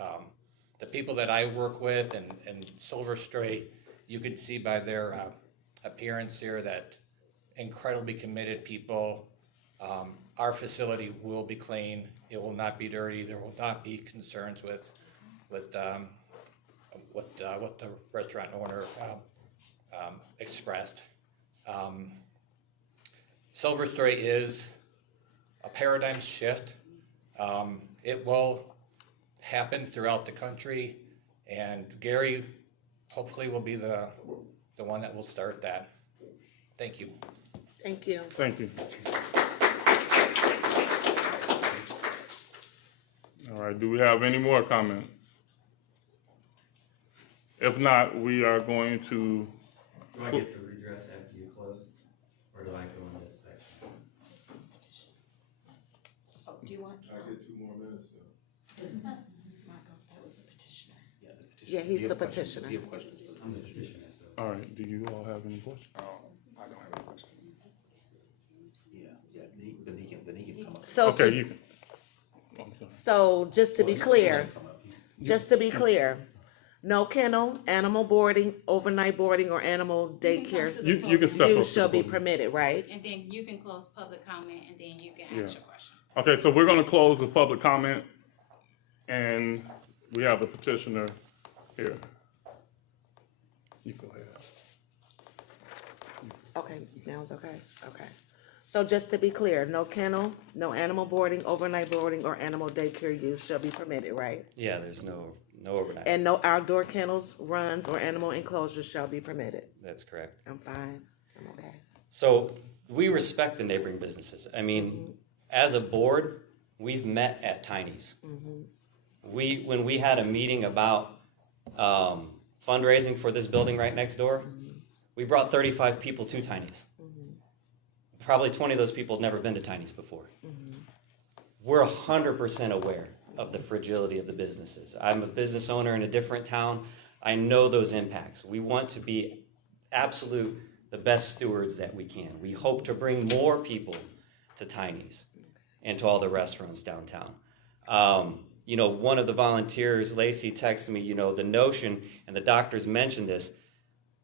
The people that I work with in Silver Strait, you can see by their appearance here that incredibly committed people. Our facility will be clean. It will not be dirty. There will not be concerns with what the restaurant owner expressed. Silver Strait is a paradigm shift. It will happen throughout the country, and Gary hopefully will be the one that will start that. Thank you. Thank you. Thank you. All right, do we have any more comments? If not, we are going to. Do I get to redress after you close, or do I go in this section? Oh, do you want? I get 2 more minutes, so. Marco, that was the petitioner. Yeah, the petitioner. Yeah, he's Do you the have questions? petitioner. Do you have questions? I'm the petitioner, so. All right, do you all have any questions? I don't have any questions. Yeah, then he can come up. So Okay, to- you can. I'm sorry. So just to be Well, clear, come up. no kennel, animal boarding, overnight boarding, or animal You can come daycare to the You can podium, step up to use the shall be podium. permitted, right? And then you can close public comment, and then you can Yeah. ask your question. Okay, so we're gonna close the public comment, and we have a petitioner here. You go ahead. Okay, now it's okay, okay. So just to be clear, no kennel, no animal boarding, overnight boarding, or animal daycare use shall be permitted, right? Yeah, there's no overnight. And no outdoor kennels, runs, or animal enclosures shall be permitted. That's correct. I'm fine. I'm okay. So we respect the neighboring businesses. I mean, as a board, we've met at Tiny's. When we had a meeting about fundraising for this building right next door, we brought 35 people to Tiny's. Probably 20 of those people had never been to Tiny's before. We're 100% aware of the fragility of the businesses. I'm a business owner in a different town. I know those impacts. We want to be the best stewards that we can. We hope to bring more people to Tiny's and to all the restaurants downtown. You know, one of the volunteers, Lacey, texted me, you know, the notion, and the doctors mentioned this,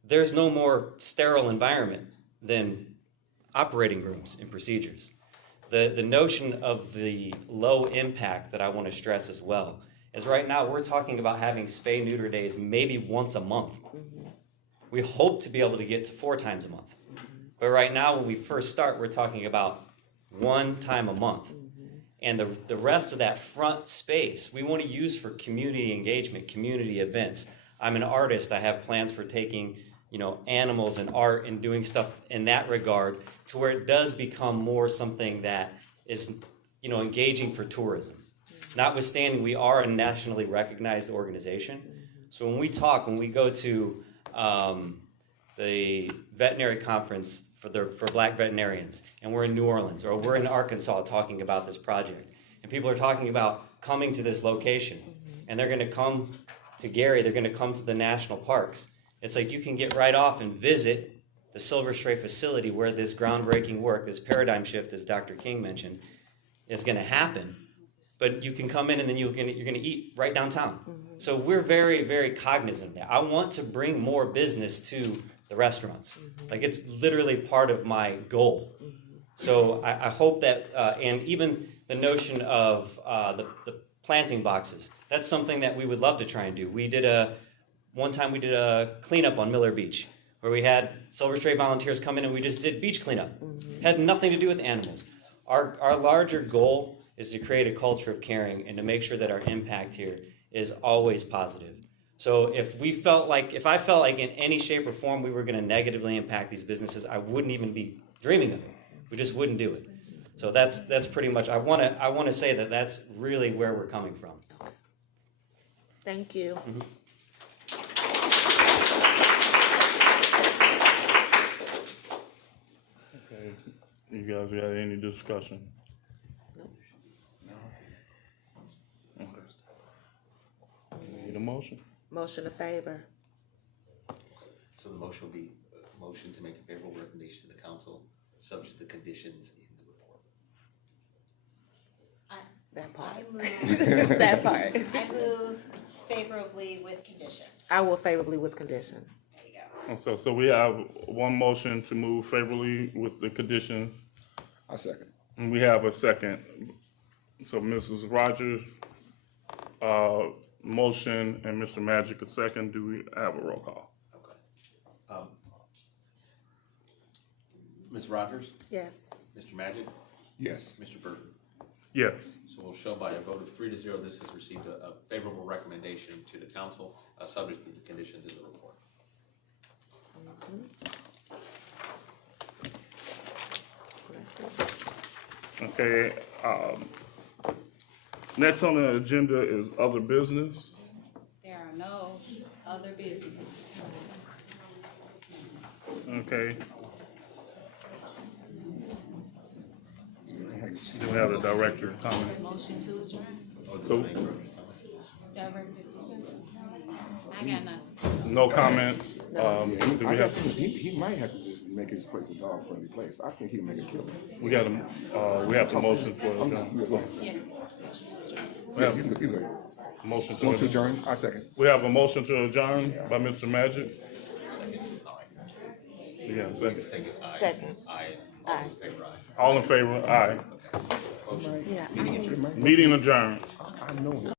there's no more sterile environment than operating rooms and procedures. The notion of the low impact that I want to stress as well is right now we're talking about having spay-neuter days maybe once a month. We hope to be able to get to 4 times a month. But right now when we first start, we're talking about 1 time a month. And the rest of that front space, we want to use for community engagement, community events. I'm an artist. I have plans for taking, you know, animals and art and doing stuff in that regard to where it does become more something that is, you know, engaging for tourism. Notwithstanding, we are a nationally recognized organization. So when we go to the veterinary conference for Black veterinarians, and we're in New Orleans, or we're in Arkansas talking about this project, and people are talking about coming to this location, and they're gonna come to Gary, they're gonna come to the national parks. It's like you can get right off and visit the Silver Stray facility where this groundbreaking work, this paradigm shift, as Dr. King mentioned, is gonna happen. But you can come in and then you're gonna eat right downtown. So we're very, very cognizant of that. I want to bring more business to the restaurants. Like it's literally part of my goal. So I hope that, and even the notion of the planting boxes, that's something that we would love to try and do. One time we did a cleanup on Miller Beach where we had Silver Stray volunteers come in and we just did beach cleanup. Had nothing to do with animals. Our larger goal is to create a culture of caring and to make sure that our impact here is always positive. So if I felt like in any shape or form we were going to negatively impact these businesses, I wouldn't even be dreaming of it. We just wouldn't do it. So that's pretty much, I want to say that that's really where we're coming from. Thank you. Okay, you guys got any discussion? Okay. Need a motion? Motion in favor. So the motion will be a motion to make a favorable recommendation to the council, subject to the conditions in the report. That part. I move, That part. I move favorably with conditions. I will favorably with conditions. There you go. So we have one motion to move favorably with the conditions. I second. And we have a second. So Mrs. Rogers, motion, and Mr. Magic a second. Do we have a roll call? Ms. Rogers? Yes. Mr. Magic? Yes. Mr. Burton? Yes. So we'll show by a vote of 3-0, this has received a favorable recommendation to the council, subject to the conditions in the report. Okay, next on the agenda is other business. There are no other business. Okay. We have the director comment. Motion to adjourn. So, I got nothing. no comments. Do I we guess have, he might have to just make his place a dog-friendly place. I think he'll make it killer. we got a, we have the motion for adjourn. Yeah. We have You go ahead. motion Want to to adjourn. adjourn? I second. We have a motion to adjourn by Mr. Magic. You got a second? Second. Aye. All in favor? Aye. Yeah. Meeting adjourned. I know him.